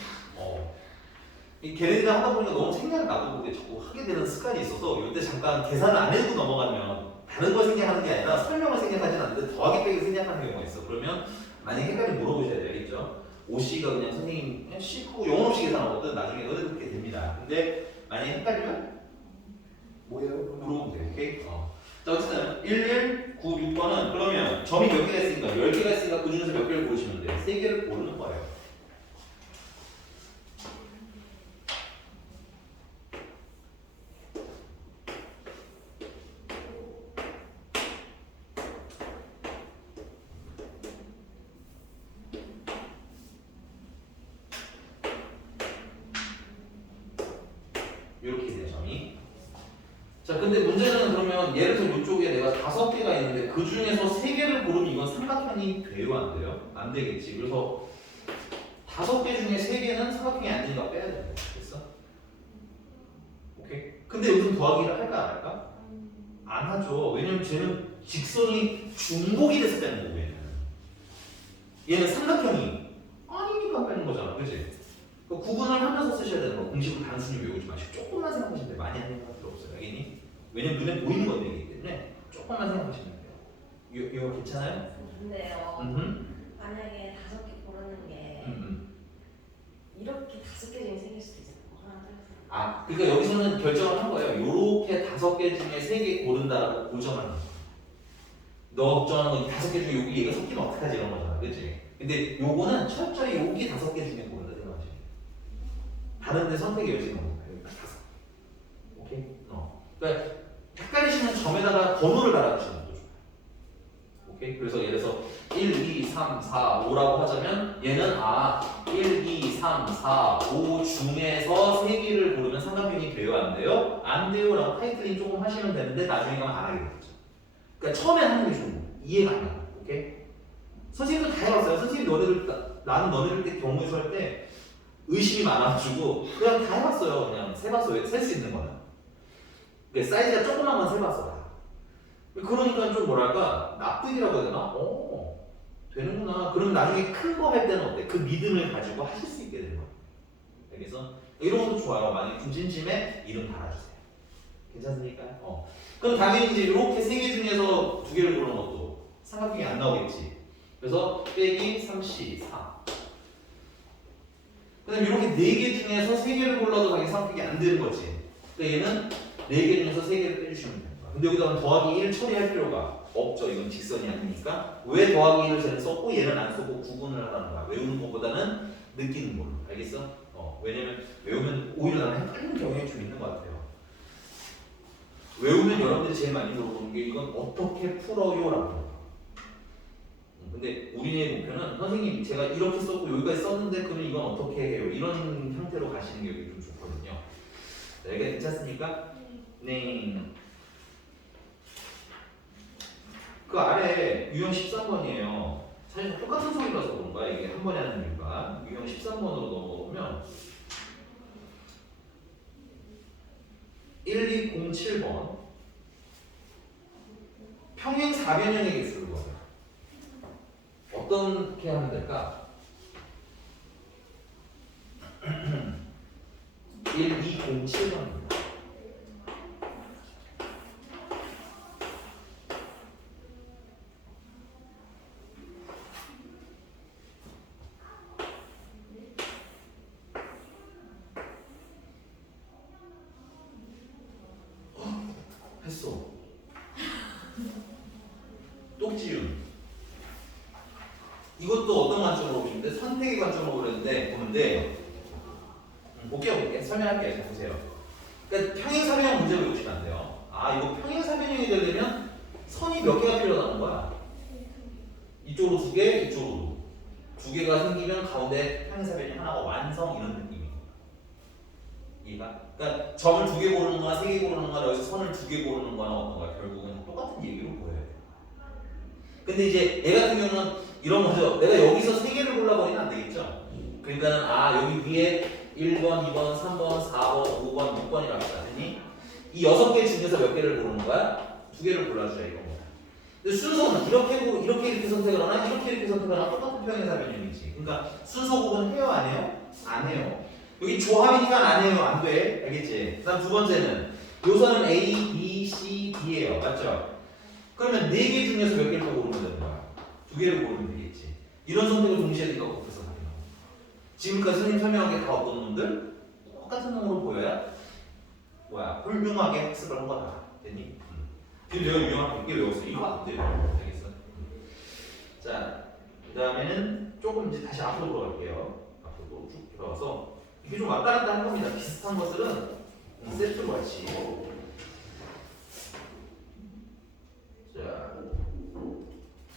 걔네들이랑 하다 보니까 너무 생각을 나도 모르게 자꾸 하게 되는 습관이 있어서 이때 잠깐 계산을 안 해두고 넘어가면 다른 걸 생각하는 게 아니라 설명을 생각하진 않는데 더하기 빼기 생각하는 경우가 있어. 그러면 만약에 헷갈리면 물어보셔야 돼요. 알겠죠? 오씨가 그냥 선생님 그냥 싫고 영혼 없이 계산하거든. 나중에 너네도 그렇게 됩니다. 근데 만약에 헷갈리면 뭐예요? 물어보면 돼요. 오케이? 자, 어쨌든 1196번은 그러면 점이 몇 개가 있으니까 10개가 있으니까 그 중에서 몇 개를 고르시면 돼요. 3개를 고르는 거예요. 이렇게 돼요, 점이. 자, 근데 문제는 그러면 예를 들어 이쪽에 내가 5개가 있는데 그 중에서 3개를 고르면 이건 삼각형이 돼요, 안 돼요? 안 되겠지. 그래서 5개 중에 3개는 삼각형이 안 되니까 빼야 돼요. 됐어? 오케이? 근데 여기서 더하기를 할까 안 할까? 안 하죠. 왜냐면 쟤는 직선이 중복이 됐을 때는 거고 얘는 삼각형이 아니니까 빼는 거잖아. 그치? 그 구분을 하면서 쓰셔야 되는 거. 공식을 단순히 외우지 마시고 조금만 생각하시면 돼요. 많이 하는 건 필요 없어요. 알겠니? 왜냐면 눈에 보이는 건데이기 때문에 조금만 생각하시면 돼요. 이거 괜찮아요? 근데요. 만약에 5개 고르는 게 이렇게 5개 중에 생길 수도 있어요. 하나, 둘, 셋. 그러니까 여기서는 결정을 한 거예요. 요렇게 5개 중에 3개 고른다라고 고정하는 거. 너 걱정하는 건 5개 중에 여기 얘가 섞이면 어떡하지 이런 거잖아. 그치? 근데 요거는 철저히 여기 5개 중에 고른다 생각하시면 돼요. 다른 데 선택의 여지가 없는 거예요. 여기 5. 오케이? 그러니까 헷갈리시면 점에다가 번호를 달아주시는 것도 좋아요. 오케이? 그래서 예를 들어서 1, 2, 3, 4, 5라고 하자면 얘는 1, 2, 3, 4, 5 중에서 3개를 고르면 삼각형이 돼요? 안 돼요? 안 돼요? 라고 타이틀링 조금 하시면 되는데 나중에 가면 안 하게 되죠. 그러니까 처음에 하는 게 좋은 거예요. 이해가 안 가요. 오케이? 선생님도 다 해봤어요. 선생님 나는 너네들 때 경우에 설 때 의심이 많아가지고 그냥 다 해봤어요. 그냥 세봤어요. 셀 수 있는 거는. 사이즈가 조그만 건 세봤어. 그러니까 좀 뭐랄까 납득이라고 해야 되나? 되는구나. 그럼 나중에 큰 거 할 때는 어때? 그 믿음을 가지고 하실 수 있게 되는 거야. 그래서 이런 것도 좋아요. 만약에 중심심에 이름 달아주세요. 괜찮습니까? 그럼 당연히 이제 이렇게 3개 중에서 2개를 고르는 것도 삼각형이 안 나오겠지. 그래서 빼기 3C 4. 그 다음에 이렇게 4개 중에서 3개를 골라도 당연히 삼각형이 안 되는 거지. 그러니까 얘는 4개 중에서 3개를 빼주시면 됩니다. 근데 여기다 더하기 1 처리할 필요가 없죠. 이건 직선이 아니니까. 왜 더하기 1을 쟤는 썼고 얘는 안 썼고 구분을 하라는 거야. 외우는 것보다는 느끼는 걸로. 알겠어? 왜냐면 외우면 오히려 나는 헷갈리는 경향이 좀 있는 것 같아요. 외우면 여러분들이 제일 많이 물어보는 게 이건 어떻게 풀어요? 라고. 근데 우리의 목표는 선생님 제가 이렇게 썼고 여기까지 썼는데 그러면 이건 어떻게 해요? 이런 형태로 가시는 게 여기 좀 좋거든요. 자, 여기가 괜찮습니까? 네. 그 아래 유형 13번이에요. 사실 똑같은 소리라서 그런 거야. 이게 한 번에 하는 이유가. 유형 13번으로 넘어가보면 1207번 평행 사변형의 개수를 구하라. 어떻게 하면 될까? 1207번입니다. 했어. 똑지윤. 이것도 어떤 관점으로 보시는데 선택의 관점으로 보는데 볼게 설명할게요. 자, 보세요. 그러니까 평행사변형 문제 외우시면 안 돼요. 아 이거 평행사변형이 되려면 선이 몇 개가 필요하다는 거야. 이쪽으로 두 개, 이쪽으로 두 개가 생기면 가운데 평행사변형 하나가 완성 이런 느낌이에요. 이해가? 그러니까 점을 두 개 고르는 거나 세 개 고르는 거나 여기서 선을 두 개 고르는 거나 어떤 거야. 결국은 똑같은 얘기로 보여요. 근데 이제 얘 같은 경우는 이런 거죠. 내가 여기서 세 개를 골라버리면 안 되겠죠. 그러니까는 아 여기 위에 1번, 2번, 3번, 4번, 5번, 6번이라고 했더니 이 6개 중에서 몇 개를 고르는 거야? 두 개를 골라주자 이런 거야. 근데 순서는 이렇게 선택을 하나 이렇게 선택을 하나 똑같은 평행사변형이지. 그러니까 순서 구분 해요 안 해요? 안 해요. 여기 조합이니까 안 해요 안 돼. 알겠지? 그다음 두 번째는 요선은 A, B, C, D예요. 맞죠? 그러면 4개 중에서 몇 개를 더 고르면 되는 거야? 2개를 고르면 되겠지. 이런 선택을 동시에 네가 꼭 해서 하는 거야. 지금까지 선생님 설명한 게 다 어떤 놈들? 똑같은 놈으로 보여야 훌륭하게 학습을 한 거다. 됐니? 근데 내가 유형한 100개 외웠어. 이거 안 돼요. 알겠어? 자, 그 다음에는 조금 이제 다시 앞으로 돌아갈게요. 앞으로 쭉 들어가서 이게 좀 왔다 갔다 할 겁니다. 비슷한 것들은 세트로 같이. 자,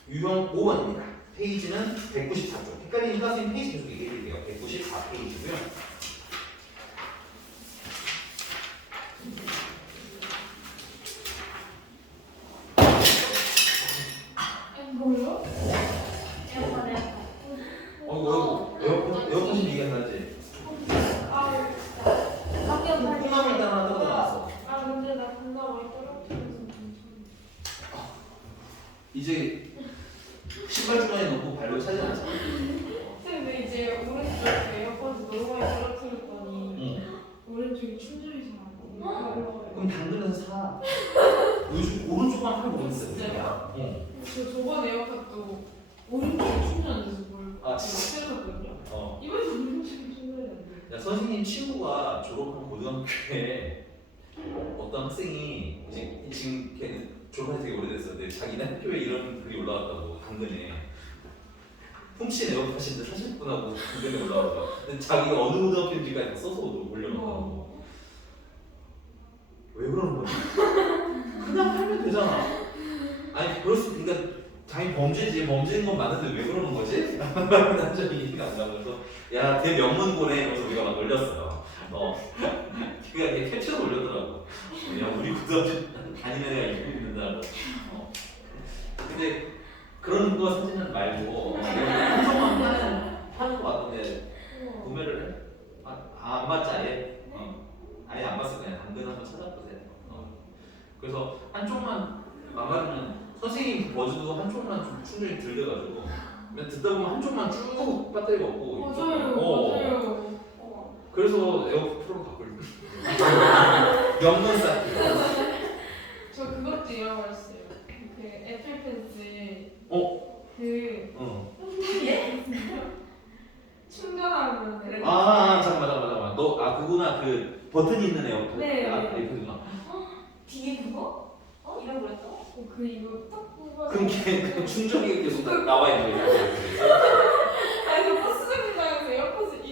유형 5번입니다. 페이지는 194쪽. 헷갈리니까 선생님 페이지 계속 얘기해 드릴게요. 194페이지고요. 뭐요? 에어컨 얘기한다지. 콩나물 일단 하나 떨어져 나왔어. 근데 나 건강 많이 떨어뜨려서 이제 신발 주머니에 넣고 발로 차지 않았어. 근데 이제 오른쪽 에어컨도 너무 많이 떨어뜨렸더니 오른쪽이 충전이 잘 안 돼. 그럼 당근에서 사. 요즘 오른쪽만 팔고 있어. 진짜요? 응. 저 저번 에어컨도 오른쪽에 충전 안 돼서 뭘 아, 맞춰줬거든요. 어. 이번에도 오른쪽에 충전이 안 돼. 야, 선생님 친구가 졸업한 고등학교에 어떤 학생이 이제 지금 걔는 졸업한 지 되게 오래됐었는데 자기네 학교에 이런 글이 올라왔다고 당근에 훔친 에어팟인데 40분하고 당근에 올라왔다. 근데 자기가 어느 고등학교인지까지 다 써서 올려놓고 왜 그러는 거지? 그냥 하면 되잖아. 아니 그럴 수 그러니까 당연히 범죄지 범죄인 건 맞는데 왜 그러는 거지? 난 좀 이해가 안 가면서 야 대명문고네 이러면서 우리가 막 놀렸어요. 그니까 걔 캡처를 올렸더라고. 야 우리 고등학교 다니는 애가 입고 있는다. 근데 그런 거 사진은 말고 한정만 파는 거 같은데 구매를 해? 안 봤지 아예? 아예 안 봤어. 그냥 당근 한번 찾아보세요. 그래서 한쪽만 망가지면 선생님 버즈도 한쪽만 좀 충전이 덜 돼가지고 그냥 듣다 보면 한쪽만 쭉 배터리가 없고 맞아요. 그래서 에어프로 바꿀 명문 쌓기. 저 그것도 잃어버렸어요. 그 애플 펜슬. 그 충전하면 되는. 잠깐만. 너 그거나 그 버튼이 있는 에어컨. 네. 이거구나. 뒤에 그거? 잃어버렸어? 그 이거 딱 뽑아서. 그럼 걔 충전이 계속 나와 있는 거야. 아니 그 버스장 가면서 에어팟을 그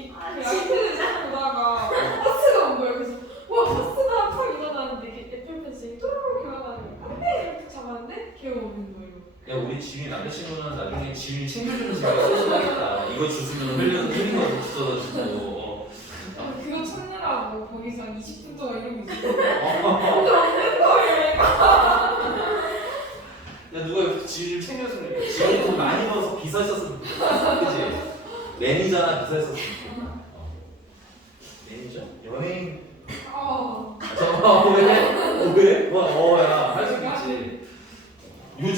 아이패드 잡고 보다가 버스가 온 거예요. 그래서 와 버스가 팍 일어나는데 이게 애플 펜슬이 또르르 기어가는 거야. 이렇게 잡았는데 기어 오는 거예요. 야 우리 지민 남자친구는 나중에 지민 챙겨주는 생각 소심하겠다. 이거 주스면 흘린 거 쏟아주고. 그거 찾느라고 거기서 한 20분 동안 이러고 있었거든요. 근데 없는 거예요. 야 누가 지민 챙겨주는 게 지민이 돈 많이 벌어서 비서 있었으면 좋겠다. 그치? 매니저나 비서 있었으면 좋겠다. 매니저? 연예인? 어. 왜?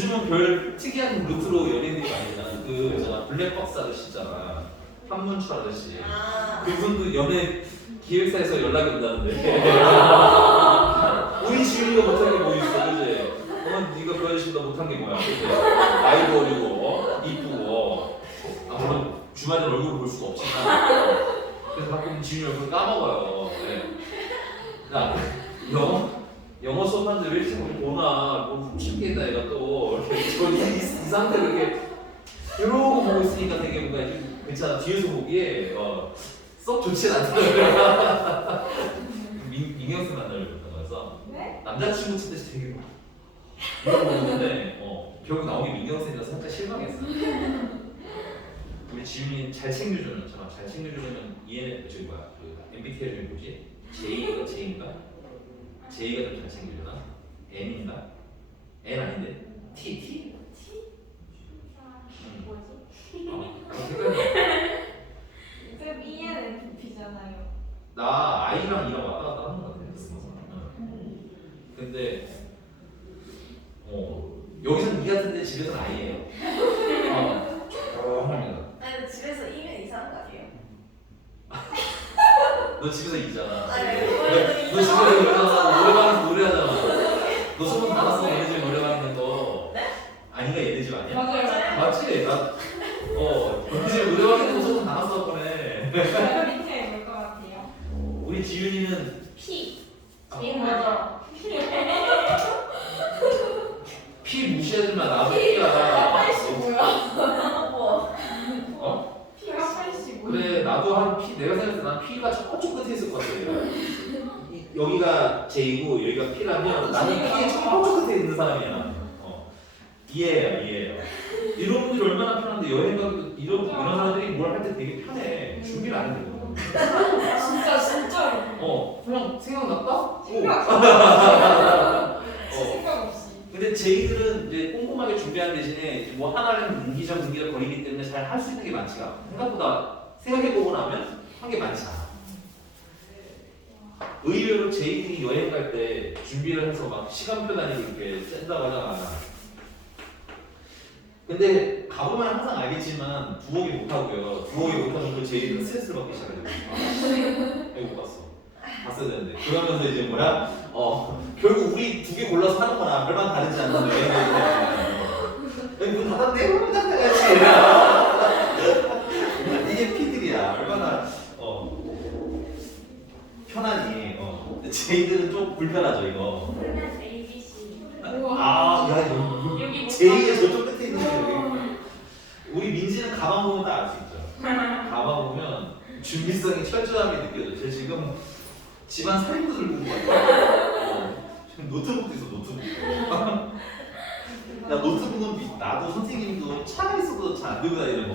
요즘은 별 특이한 루트로 연예인들이 많이 있잖아. 그 있잖아 블랙박스 아저씨 있잖아. 한문철 아저씨. 그분도 연예 기획사에서 연락이 온다는데. 우리 지윤이가 못한 게 뭐 있어, 그지? 네가 그 아저씨보다 못한 게 뭐야? 그지? 나이도 어리고 이쁘고. 물론 주말에 얼굴을 볼 수가 없지만. 그래서 가끔 지윤이 얼굴 까먹어요. 네. 나 영어 수업하는데 왜 이렇게 보나 뭐 훔치겠다 얘가 또 이렇게 이 상태로 이렇게 이러고 보고 있으니까 되게 뭔가 괜찮아. 뒤에서 보기에 썩 좋진 않더라고요. 민경쌤 만나려고 거여서 네? 남자친구 친 듯이 되게 이러고 보는데 결국 나온 게 민경쌤이라서 살짝 실망했어. 우리 지윤이 잘 챙겨주는 정말 잘 챙겨주려면 저기 뭐야 그 MBTI 중에 뭐지? J인가? J가 좀 잘 챙겨주나? N인가? N 아닌데? T? 뭐지? 쌤 ENFP잖아요. 나 I랑 E랑 왔다 갔다 하는 것 같아. 근데 여기서는 E 같은데 집에서는 I예요. 합니다. 아니 집에서 이면 이상한 거 아니에요? 너 집에서 E잖아. 아니 너 집에서 노래방에서 노래하잖아. 너 소문 다 났어. 얘네 집 노래방 있는 거. 네? 아니가 얘네 집 아니야? 맞아요. 맞지? 얘네 집 노래방 있는 거 소문 다 났어 보네. 제가 밑에 뭘 것 같아요? 우리 지윤이는 P. 아, 제일 맞아. 피 무시하지 마. 나도 P야. 85야. 뭐 P가 85. 그래 나도 한 P 내가 생각했을 때 난 P가 첫 끝에 있을 것 같아. 여기가 J고 여기가 P라면 나는 P의 첫 끝에 있는 사람이야. 이해해요. 이런 분들이 얼마나 편한데 여행 가도 이런 사람들이 뭘 할 때 되게 편해. 준비를 안 해. 진짜. 그냥 생각났다? 생각 없이. 근데 J들은 이제 꼼꼼하게 준비하는 대신에 뭐 하나는 문기적 거리기 때문에 잘 할 수 있는 게 많지가 않아. 생각보다 생각해보고 나면 한 게 많지 않아. 의외로 J들이 여행 갈 때 준비를 해서 막 시간표 단위로 이렇게 짠다고 하잖아. 근데 가보면 항상 알겠지만 두억이 못하고요. 두억이 못하면 그 J들은 스트레스를 받기 시작해요. 여기 못 봤어. 봤어야 되는데. 그러면서 이제 뭐야? 결국 우리 두 개 골라서 하는 거나 별반 다르지 않는데. 여기 문 닫았네? 문 닫아야지. 이게 P들이야. 얼마나 편하니. J들은 좀 불편하죠 이거. 그러면 ABC. 야 J가 저쪽 끝에 있는 게 여기. 우리 민지는 가방 보면 다 알 수 있죠. 가방 보면 준비성이 철저하게 느껴져. 쟤 지금 집안 살림도 들고 온 거 같아. 지금 노트북도 있어, 노트북. 야, 노트북은 나도 선생님도 차가 있어도 잘 안 들고 다니는 거.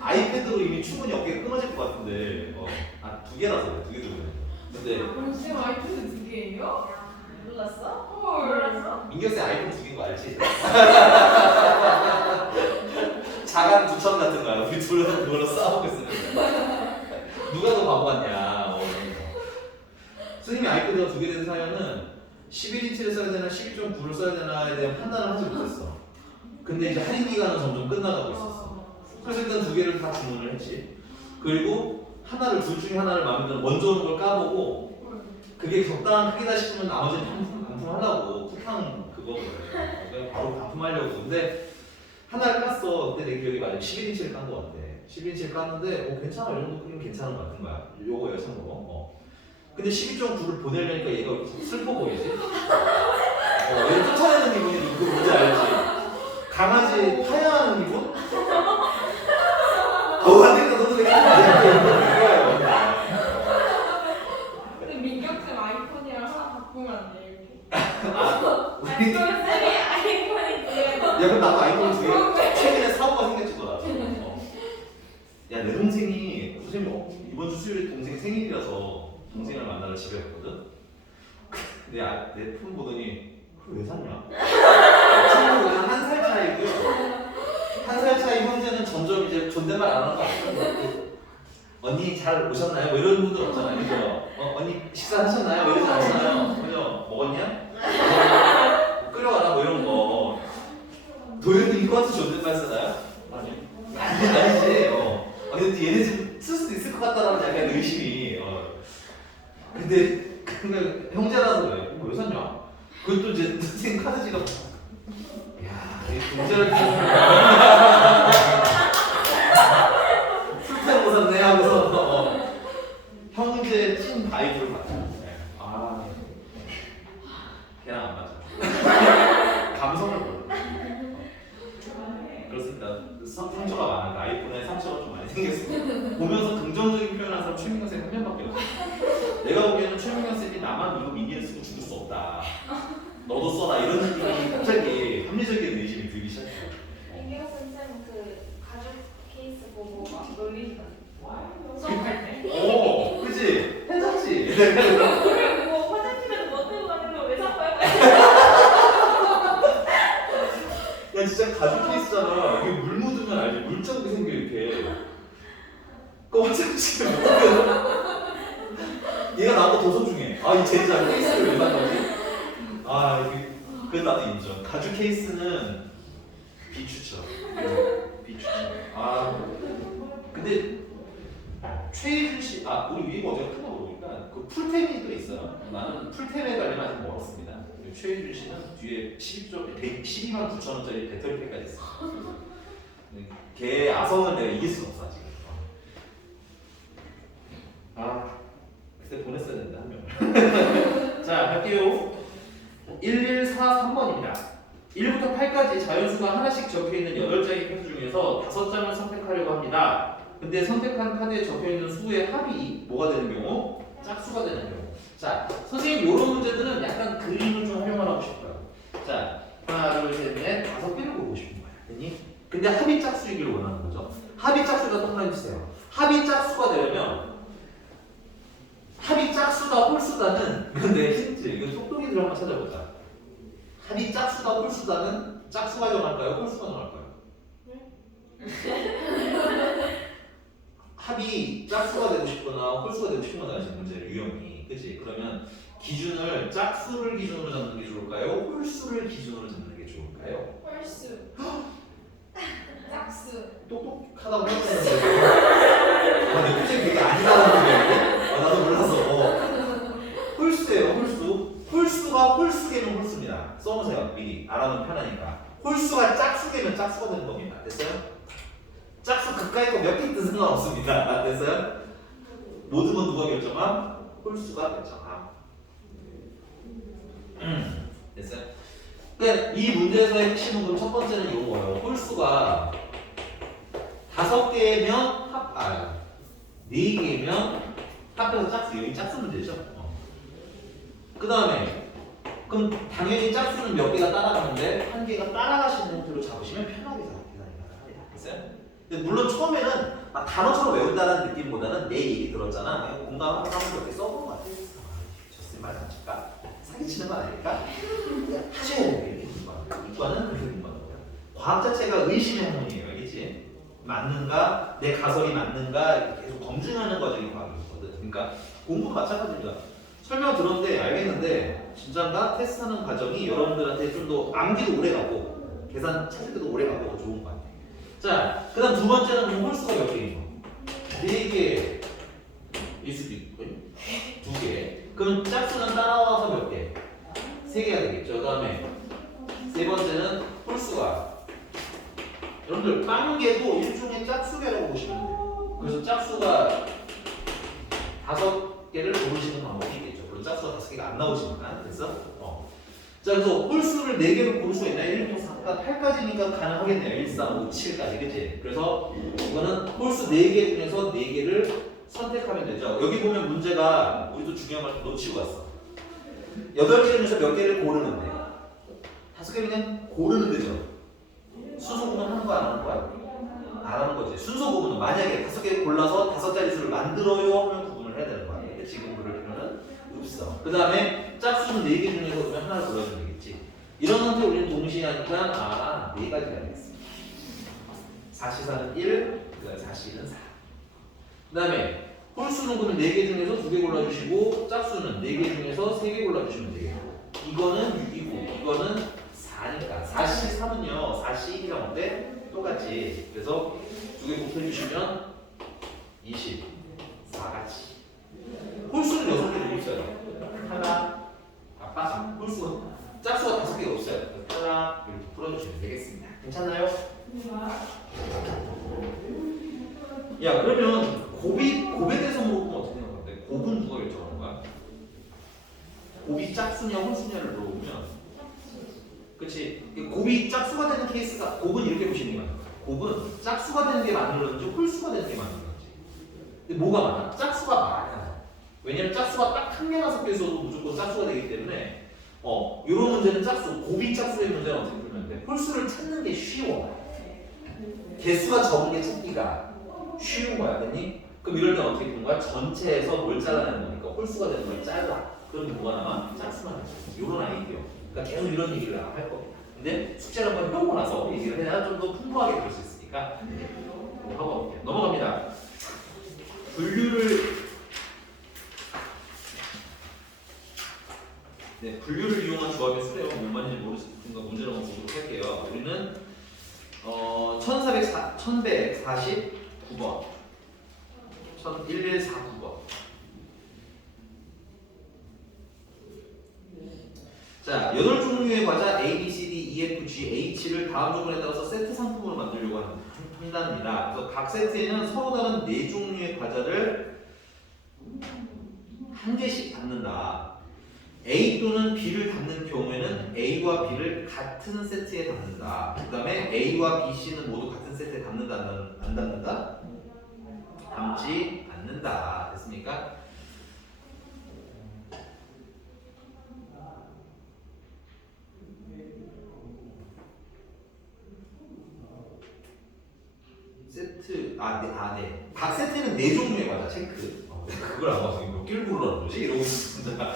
아이패드로 이미 충분히 어깨가 끊어질 것 같은데, 두 개라서 그래, 두 개 들고 다녀. 근데 쌤 아이패드 2개예요? 몰랐어? 헐. 민경쌤 아이폰 2개인 거 알지? 자간 두천 같은 거야. 우리 둘은 그걸로 싸우고 있으면. 누가 더 바보 같냐. 선생님이 아이패드가 2개 된 사연은 11인치를 써야 되나 12.9를 써야 되나에 대한 판단을 하지 못했어. 근데 이제 할인 기간은 점점 끝나가고 있었어. 그래서 일단 2개를 다 주문을 했지. 그리고 둘 중에 하나를 마음에 들어 먼저 오는 걸 까보고 그게 적당한 크기다 싶으면 나머지는 반품하려고 쿠팡 그냥 바로 반품하려고. 근데 하나를 깠어. 그때 내 기억이 맞아. 11인치를 깐 거 같아. 11인치를 깠는데 괜찮아. 이 정도 크기면 괜찮은 거 같은 거야. 요거예요, 참고로. 근데 12.9를 보내려니까 얘가 슬퍼 보이지? 얘를 쫓아내는 기분이 그거 뭔지 알지? 강아지 파야하는 기분? 안 되겠다. 너도 되겠다. 근데 민경쌤 아이폰이랑 하나 바꾸면 안 돼요, 이렇게? 우리 그럼 쌤이 아이폰이 돼. 야, 그럼 나도 아이폰 2개 최근에 사고가 생겼지 거야. 야, 내 동생이 선생님 이번 주 수요일에 동생이 생일이라서 동생을 만나러 집에 갔거든. 근데 내 폰 보더니 그걸 왜 샀냐? 친구가 1살 차이고요. 1살 차이 형제는 점점 이제 존댓말 안 하는 거 같아요. 언니 잘 오셨나요? 뭐 이런 분들 없잖아요. 그죠? 언니 식사하셨나요? 뭐 이러지 않잖아요. 그죠? 먹었냐? 끓여 끌려와라 뭐 이런 거. 도현이 이거한테 존댓말 쓰나요? 아니요. 아니지. 근데 얘네 좀 쓸 수도 있을 것 같다라는 약간 의심이. 근데 그냥 형제라서 그래. 왜 샀냐? 그것도 이제 선생님 카드 지갑. 야, 이 동자를 풀펜 못 샀네 하고서 형제 찐 바이브를 받죠. 아, 걔랑 안 맞아. 감성을 모르. 그렇습니다. 상처가 많아. 아이폰에 상처가 좀 많이 생겼어. 보면서 긍정적인 표현하는 사람 최민경 쌤 한 명밖에 없어. 내가 보기에는 최민경 쌤이 나만 이거 미니를 쓰고 죽을 수 없다. 너도 써라 이런 느낌이 갑자기 합리적인 의심이 들기 시작해요. 민경 선생님 그 가죽 케이스 보고 막 놀리시던데. 수업할 때. 오, 그치? 괜찮지? 그래 뭐 화장실에서 뭐 들고 다니는 거왜 자꾸 약간. 야 진짜 가죽 케이스잖아. 이게 물 묻으면 알지? 물자국이 생겨 이렇게. 그 화장실에 못 들고. 얘가 나보다 더 소중해. 이 제자 케이스를 왜 만나지? 이게 그래 나도 인정. 가죽 케이스는 비추죠. 비추죠. 근데 최희준 씨, 우리 위가 어제가 큰거 모르니까 그 풀템이 또 있어요. 나는 풀템에 가려면 아직 멀었습니다. 최희준 씨는 뒤에 12만 9천 원짜리 배터리팩까지 있어. 걔 아성은 내가 이길 수 없어 아직. 그때 보냈어야 되는데 한 명. 자 갈게요. 1143번입니다. 1부터 8까지 자연수가 하나씩 적혀있는 8장의 팩트 중에서 5장을 선택하려고 합니다. 근데 선택한 카드에 적혀있는 수의 합이 뭐가 되는 경우? 짝수가 되는 경우. 자, 선생님 이런 문제들은 약간 그림을 좀 활용하고 싶어요. 자, 하나, 둘, 셋, 넷, 5개를 보고 싶은 거야. 됐니? 근데 합이 짝수이기를 원하는 거죠. 합이 짝수가 동그라미 주세요. 합이 짝수가 되려면 합이 짝수다 홀수다는 이건 내 힌트. 이건 똑똑이들 한번 찾아보자. 합이 짝수다 홀수다는 짝수가 정할까요? 홀수가 정할까요? 합이 짝수가 되고 싶거나 홀수가 되고 싶은 거다 지금 문제를 유형이. 그치? 그러면 기준을 짝수를 기준으로 잡는 게 좋을까요? 홀수를 기준으로 잡는 게 좋을까요? 홀수. 짝수. 똑똑하다고 했는데 근데 솔직히 그게 아니라는 거예요. 나도 몰라서. 홀수예요. 홀수가 홀수계면 홀수입니다. 써보세요. 미리 알아놓으면 편하니까. 홀수가 짝수계면 짝수가 되는 겁니다. 됐어요? 짝수 그까이 거 몇 개 있든 상관없습니다. 됐어요? 모든 건 누가 결정함? 홀수가 결정함. 됐어요? 근데 이 문제에서의 핵심은 그럼 첫 번째는 이런 거예요. 홀수가 5개면 4개면 합해서 짝수. 여기 짝수 문제죠. 그 다음에 그럼 당연히 짝수는 몇 개가 따라가는데 한 개가 따라가시는 형태로 잡으시면 편하게 계산이 가능합니다. 됐어요? 근데 물론 처음에는 막 단어처럼 외운다는 느낌보다는 내 얘기 들었잖아. 그냥 공감하고 한번 이렇게 써본 것 같아요. 저쌤 말 안 칠까? 사기치는 거 아니니까 그냥 하셔야 돼요. 이렇게 공부하는. 이과는 그렇게 공부하는 거예요. 과학 자체가 의심의 학문이에요. 알겠지? 맞는가? 내 가설이 맞는가? 계속 검증하는 과정이 과학이거든. 그러니까 공부도 마찬가지입니다. 설명 들었는데 알겠는데 진짜인가? 테스트하는 과정이 여러분들한테 좀 더 암기도 오래 가고 계산 찾을 때도 오래 가고 더 좋은 것 같아요. 자, 그 다음 두 번째는 그럼 홀수가 몇 개인 거? 4개일 수도 있고 2개. 그럼 짝수는 따라와서 몇 개? 3개가 되겠죠. 그 다음에 세 번째는 홀수가 여러분들 빵개도 일종의 짝수개라고 보시면 돼요. 그래서 짝수가 5개를 고르시는 방법이 있겠죠. 물론 짝수가 5개가 안 나오지만 됐어? 자, 그래서 홀수를 4개로 고를 수가 있나요? 1, 2, 3, 4, 8까지니까 가능하겠네요. 1, 4, 5, 7까지 그치? 그래서 이거는 홀수 4개 중에서 4개를 선택하면 되죠. 여기 보면 문제가 우리도 중요한 걸 놓치고 왔어. 8개 중에서 몇 개를 고르면 돼? 5개 그냥 고르면 되죠. 순서 구분 하는 거야 안 하는 거야? 안 하는 거지. 순서 구분은 만약에 5개 골라서 5자리 수를 만들어요 하면 구분을 해야 되는 거야. 근데 지금 그럴 필요는 없어. 그 다음에 짝수는 4개 중에서 그러면 하나를 골라주면 되겠지. 이런 상태 우리는 동시에 하니까 4가지가 되겠습니다. 4시4는 1, 그 다음에 4시는 4. 그 다음에 홀수는 그러면 4개 중에서 2개 골라주시고 짝수는 4개 중에서 3개 골라주시면 되겠고 이거는 6이고 이거는 4니까 4C3은요 4C1이랑 어때? 똑같지. 그래서 두 개 곱해주시면 24같이. 홀수는 6개도 있어요. 하나, 아빠, 홀수 짝수가 5개가 없어요. 하나 이렇게 풀어주시면 되겠습니다. 괜찮나요? 야 그러면 곱에 대해서 물어보면 어떻게 생각하는데? 곱은 누가 결정하는 거야? 곱이 짝수냐 홀수냐를 물어보면, 그렇지? 곱이 짝수가 되는 케이스가, 곱은 이렇게 보시는 거야. 곱은 짝수가 되는 게 만들어졌는지 홀수가 되는 게 만들어졌는지. 근데 뭐가 많아? 짝수가 많아. 왜냐면 짝수가 딱 한 개나 섞여 있어도 무조건 짝수가 되기 때문에 이런 문제는 짝수, 곱이 짝수의 문제는 어떻게 풀면 돼? 홀수를 찾는 게 쉬워. 개수가 적은 게 찾기가 쉬운 거야, 됐니? 그럼 이럴 때 어떻게 푸는 거야? 전체에서 뭘 잘라내는 거니까 홀수가 되는 걸 잘라. 그러면 뭐가 나와? 짝수가 나와. 이런 아이디어. 그러니까 계속 이런 얘기를 할 겁니다. 근데 숙제를 한번 해보고 나서 얘기를 해야 좀 더 풍부하게 볼 수 있으니까 하고 갈게요. 넘어갑니다. 분류를 이용한 조합의 수래요. 뭔 말인지 모르겠으니까 문제를 한번 보도록 할게요. 우리는 1149번 1149번. 자, 8종류의 과자 A, B, C, D, E, F, G, H를 다음 조건에 따라서 세트 상품으로 만들려고 한답니다. 그래서 각 세트에는 서로 다른 4종류의 과자를 한 개씩 담는다. A 또는 B를 담는 경우에는 A와 B를 같은 세트에 담는다. 그 다음에 A와 B, C는 모두 같은 세트에 담는다, 안 담는다? 담지 않는다. 됐습니까? 세트, 네. 각 세트에는 4종류의 과자, 체크. 그걸 안 봐서 몇 개를 고르라는 거지? 이러고 있습니다.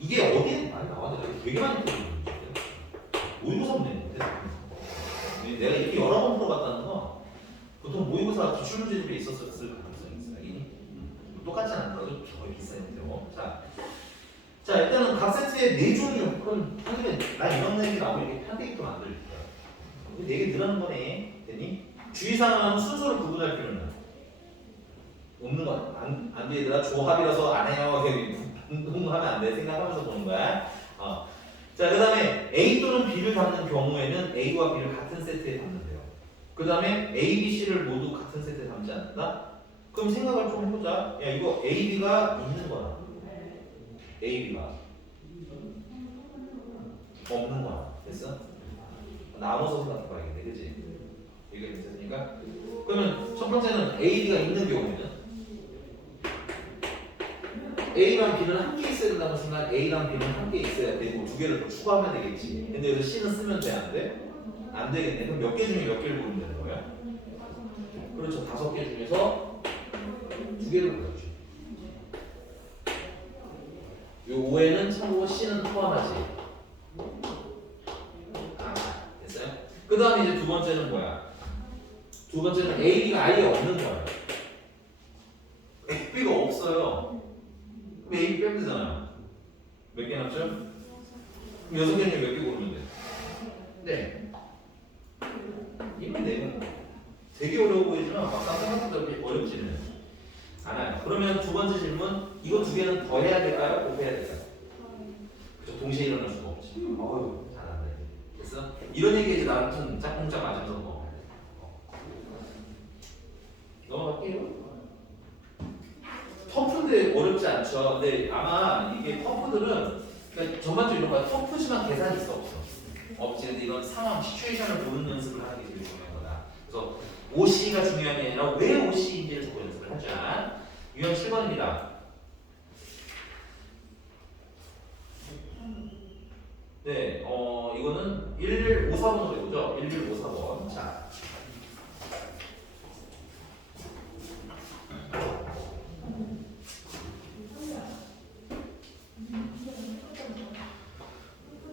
이게 어디에 많이 나왔는데 되게 많이 풀리는 문제예요. 모의고사 문제인데 내가 이렇게 여러 번 풀어봤다는 건 보통 모의고사 기출문제집에 있었을 가능성이 있어요. 똑같지 않더라도 거의 비슷한데요. 자 일단은 각 세트에 4종류. 그럼 선생님 나 이런 얘기 나오면 이렇게 편데이터 만들게요. 4개 늘어나는 거네. 됐니? 주의사항은 순서를 구분할 필요는 없는 거. 안 돼. 얘들아 조합이라서 안 해요. 운동하면 안 돼. 생각하면서 보는 거야. 자, 그 다음에 A 또는 B를 담는 경우에는 A와 B를 같은 세트에 담는데요. 그 다음에 A, B, C를 모두 같은 세트에 담지 않는다? 그럼 생각을 좀 해보자. 야, 이거 A, B가 있는 거야. A, B가 없는 거야. 됐어? 나눠서 생각해봐야겠네. 그치? 이게 괜찮으니까? 그러면 첫 번째는 A, B가 있는 경우에는 A랑 B는 함께 있어야 된다는 순간 A랑 B는 함께 있어야 되고 2개를 더 추가하면 되겠지. 근데 여기서 C는 쓰면 돼? 안 돼? 안 되겠네. 그럼 몇 개 중에 몇 개를 고르면 되는 거야? 그렇죠. 5개 중에서 2개를 골라주죠. 요 5에는 참고로 C는 포함하지. 됐어요? 그 다음에 이제 두 번째는 뭐야? 두 번째는 A, B가 아예 없는 거예요. A, B가 없어요. 그럼 A 빼면 되잖아요. 몇 개 남죠? 그럼 6개 중에 몇 개 고르면 돼? 네. 이만 내면 되게 어려워 보이지만 막상 생각보다 어렵지는 않아요. 그러면 두 번째 질문, 이거 2개는 더 해야 될까요? 곱해야 될까요? 그죠? 동시에 일어날 수가 없지. 어휴, 잘한다. 됐어? 이런 얘기 이제 나는 좀 짝꿍짝 맞으면서 넘어갈게요. 터프인데 어렵지 않죠. 근데 아마 이게 터프들은 그러니까 전반적으로 이런 거 터프지만 계산이 있어 없어? 없지. 근데 이런 상황, 시츄에이션을 보는 연습을 하는 게 되게 중요한 거다. 그래서 OC가 중요한 게 아니라 왜 OC인지를 보고 연습을 하자. 유형 7번입니다. 네, 이거는 1154번으로 해보죠. 1154번. 자.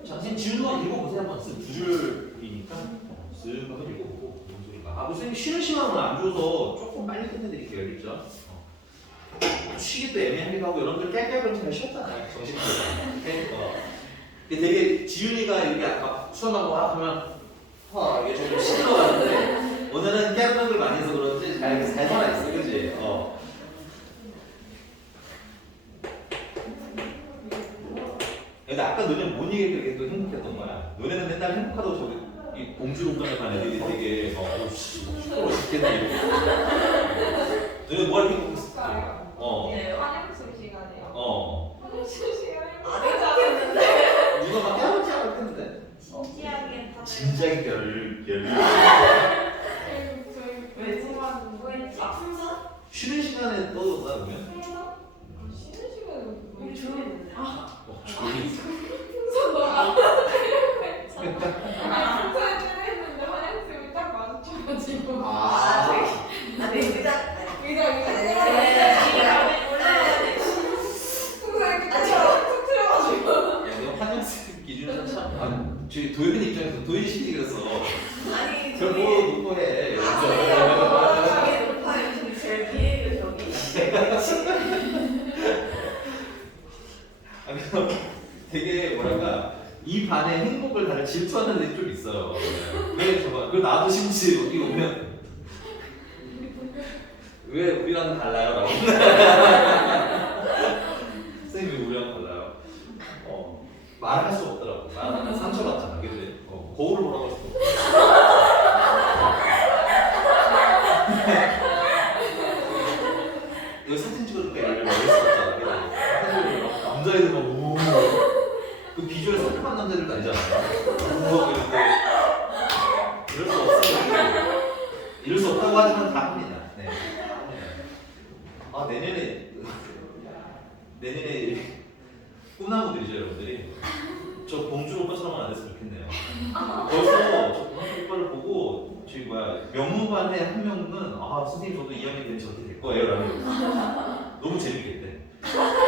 선생님 지우는 거 읽어보세요. 한번 쓱 2줄이니까 쓱 한번 읽어보고 무슨 소리인가. 선생님 쉬는 시간은 안 줘서 조금 빨리 끝내드릴게요. 알겠죠? 쉬기도 애매하기도 하고 여러분들 깨깨하고 잘 쉬었잖아요. 정신차려. 되게 지윤이가 이렇게 아까 수업하고 하면 이게 조금 시들어가는데 오늘은 깨르는 많이 해서 그런지 잘 살아있어, 그지? 근데 아까 너네 뭔 얘기했는데 되게 또 행복했던 거야. 너네는 맨날 행복하다고 저기 이 공주공간에 간 애들이 되게 시끄러워 죽겠네 이러고. 너네 뭐할 때 행복했어? 네, 화장실 시간이요. 화장실 시간에 누가 막 깨우지 않았는데? 진지하게 다들 진작에 왜 좋아하는 왠지 풍선? 쉬는 시간에 떠들었나 그러면? 쉬는 시간에 우리 조용했는데. 조용히 풍선 너가 풍선에 때렸는데 화장실을 딱 마주쳐가지고 내 의자. 풍선에 툭 틀어가지고 야, 너 환영생 기준에서 참 저희 도윤이 입장에서 도윤 씨이 그랬어. 아니 저거 저기 놓고 해. 저기 높아요. 저기 제일 위에요 저기. 아니 되게 뭐랄까 이 반에 행복을 다들 질투하는 애들이 좀 있어요. 왜 저거? 그 나도 심지 여기 오면 왜 우리랑 달라요? 라고. 선생님 왜 우리랑 달라요? 말할 수 없더라고. 말하면 상처받잖아, 그지? 거울을 보라고 할 수도 없고. 여기 사진 찍어줄까? 이러면 할 수 없잖아, 그지? 남자애들만 우. 그 비주얼 상큼한 남자들도 아니잖아. 우와, 이럴 수 없어요. 이럴 수 없다고 하지만 다 합니다. 네. 내년에 꿈나무들이죠, 여러분들이. 저 봉주 오빠처럼은 안 됐으면 좋겠네요. 벌써 저 봉주 오빠를 보고 저희 명무반에 한 명은 선생님 저도 2학년 되면 저렇게 될 거예요 라는 너무 재밌겠대.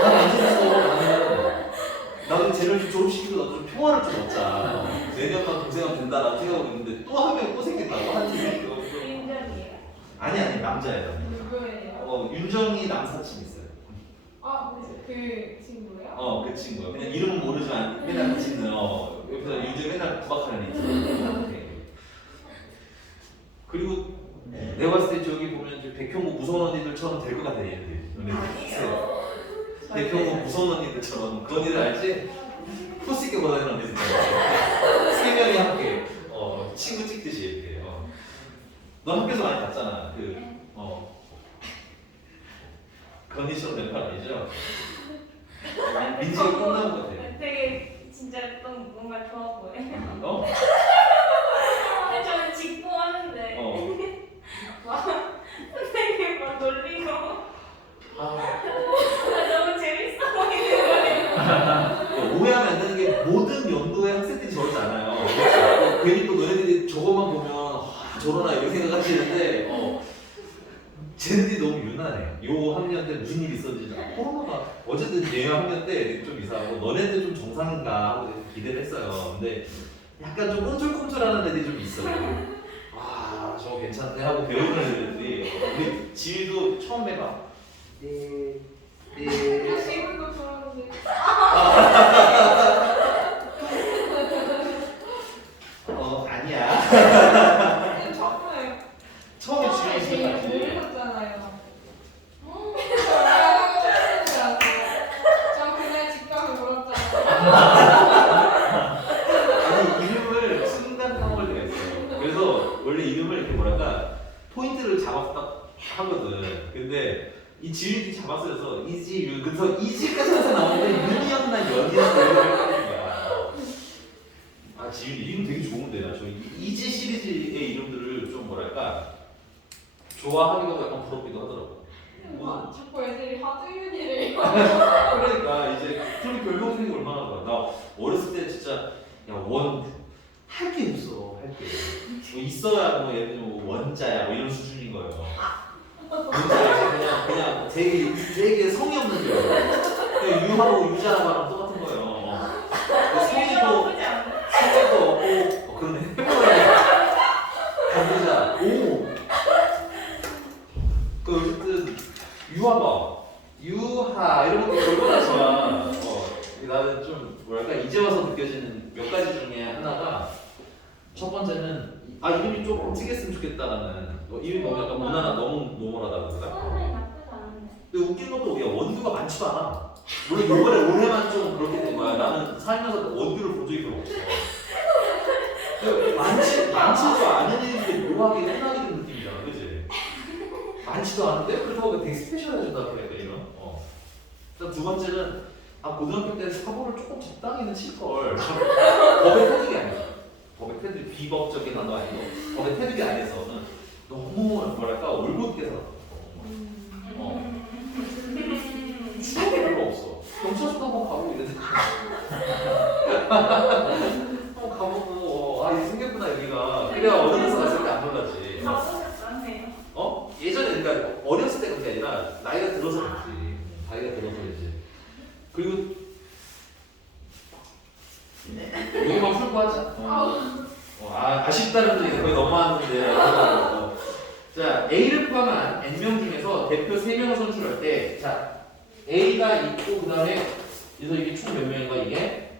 난안 재밌어. 나도 쟤를 좀 졸업시키고 나도 좀 평화를 좀 얻자. 내년만 동생하면 된다라고 생각하고 있는데 또 한 명이 또 생긴다고 한 팀이 그거 인정이에요. 아니 남자예요. 누구예요? 윤정이 남사친 있어요. 그 친구요? 그 친구야. 그냥 이름은 모르지만 맨날 같이 있는 옆에서 윤정이 맨날 구박하는 애 있어. 그리고 내가 봤을 때 저기 보면 이제 백형구 무서운 언니들처럼 될 것 같아 얘네들. 아니에요. 백형구 무서운 언니들처럼 그 언니들 알지? 포스 있게 보다니는 언니들. 세 명이 함께 친구 찍듯이 이렇게. 너 학교에서 많이 봤잖아. 그 언니처럼 될 거 아니죠? 민지가 끝나는 것 같아. 되게 진짜 좀 뭔가 좋아 보여. 어? 근데 저는 직보 하는데 선생님 막 놀리고 너무 재밌어 보이는 거예요. 오해하면 안 되는 게 모든 연도의 학생들이 저러지 않아요. 괜히 또 너네들이 저것만 보면 저러나 이렇게 생각하시는데 쟤네들이 너무 유난해. 요 학년 때 무슨 일이 있었는지 코로나가 어쨌든 얘 학년 때 좀 이상하고 너네들 좀 정상인가 하고 기대를 했어요. 근데 약간 좀 꿈틀꿈틀하는 애들이 좀 있어. 저거 괜찮네 하고 배우는 애들이 우리 지휘도 처음 해봐. 지금도 좋아하는데 아니야. 정말 처음에 지휘 제일 시작하지. 모르셨잖아요. 저 그날 집 가서 물었잖아요. 아니 이름을 순간 까먹을 때가 있어요. 그래서 원래 이름을 이렇게 뭐랄까 포인트를 잡아서 딱 하거든. 근데 이 지윤이 잡았어서 이지윤 그래서 이지까지 해서 나오는데 윤이었나 연이었나 이렇게 하는 거야. 지윤 이름 되게 좋은데 나 저 이지 시리즈의 이름들을 좀 뭐랄까 좋아하기도 하고 약간 부럽기도 하더라고. 자꾸 애들이 하드윤이래. 그러니까 이제 그런 별명 생각이 얼마나 좋아. 나 어렸을 때 진짜 할 게 없어. 할 게. 뭐 있어야 뭐 예를 들면 뭐 원자야 뭐 이런 수준인 거예요. 문자야 그냥 되게 성의 없는 거예요. 유하고 유자라고 하면 똑같은 거예요. 성의도 나쁘지 않네. 성의도 없고 그러네. 감자 어쨌든 유하봐. 유하 이런 것도 별거나 좋아. 나는 좀 뭐랄까 이제 와서 느껴지는 몇 가지 중에 하나가 첫 번째는 이름이 조금 특이했으면 좋겠다라는 이름이 너무 약간 무난한 너무 노멀하다고 그러나? 처음에 나쁘지 않은데. 근데 웃긴 것도 야 원규가 많지도 않아. 물론 요번에 올해만 좀 그렇게 된 거야. 나는 살면서 원규를 본 적이 별로 없어. 많지도 않은 일인데 묘하게 흔하게 된 느낌이잖아, 그치? 많지도 않은데 그래서 되게 스페셜해졌다 그래, 이런. 일단 두 번째는 고등학교 때 사고를 조금 적당히는 칠걸. 법의 태득이 아니야. 법의 태득, 비법적인 단어 아니고 법의 태득이 아니어서는 너무 뭐랄까 올곧게 살았어. 추억이 별로 없어. 경찰서도 한번 가보고 이랬는데 한번 가보고 이게 생겼구나 여기가. 그래야 어느 데서 갔을 때 안 놀라지. 가보셨다네요. 예전에 그러니까 어렸을 때 그런 게 아니라 나이가 들어서 그렇지. 나이가 들어서 그렇지. 그리고 여기만 풀고 하자. 아쉽다는 소리 거의 너무하는데. 자, A를 포함한 N명 중에서 대표 3명을 선출할 때, 자, A가 있고, 그 다음에, 그래서 이게 총 몇 명인가, 이게?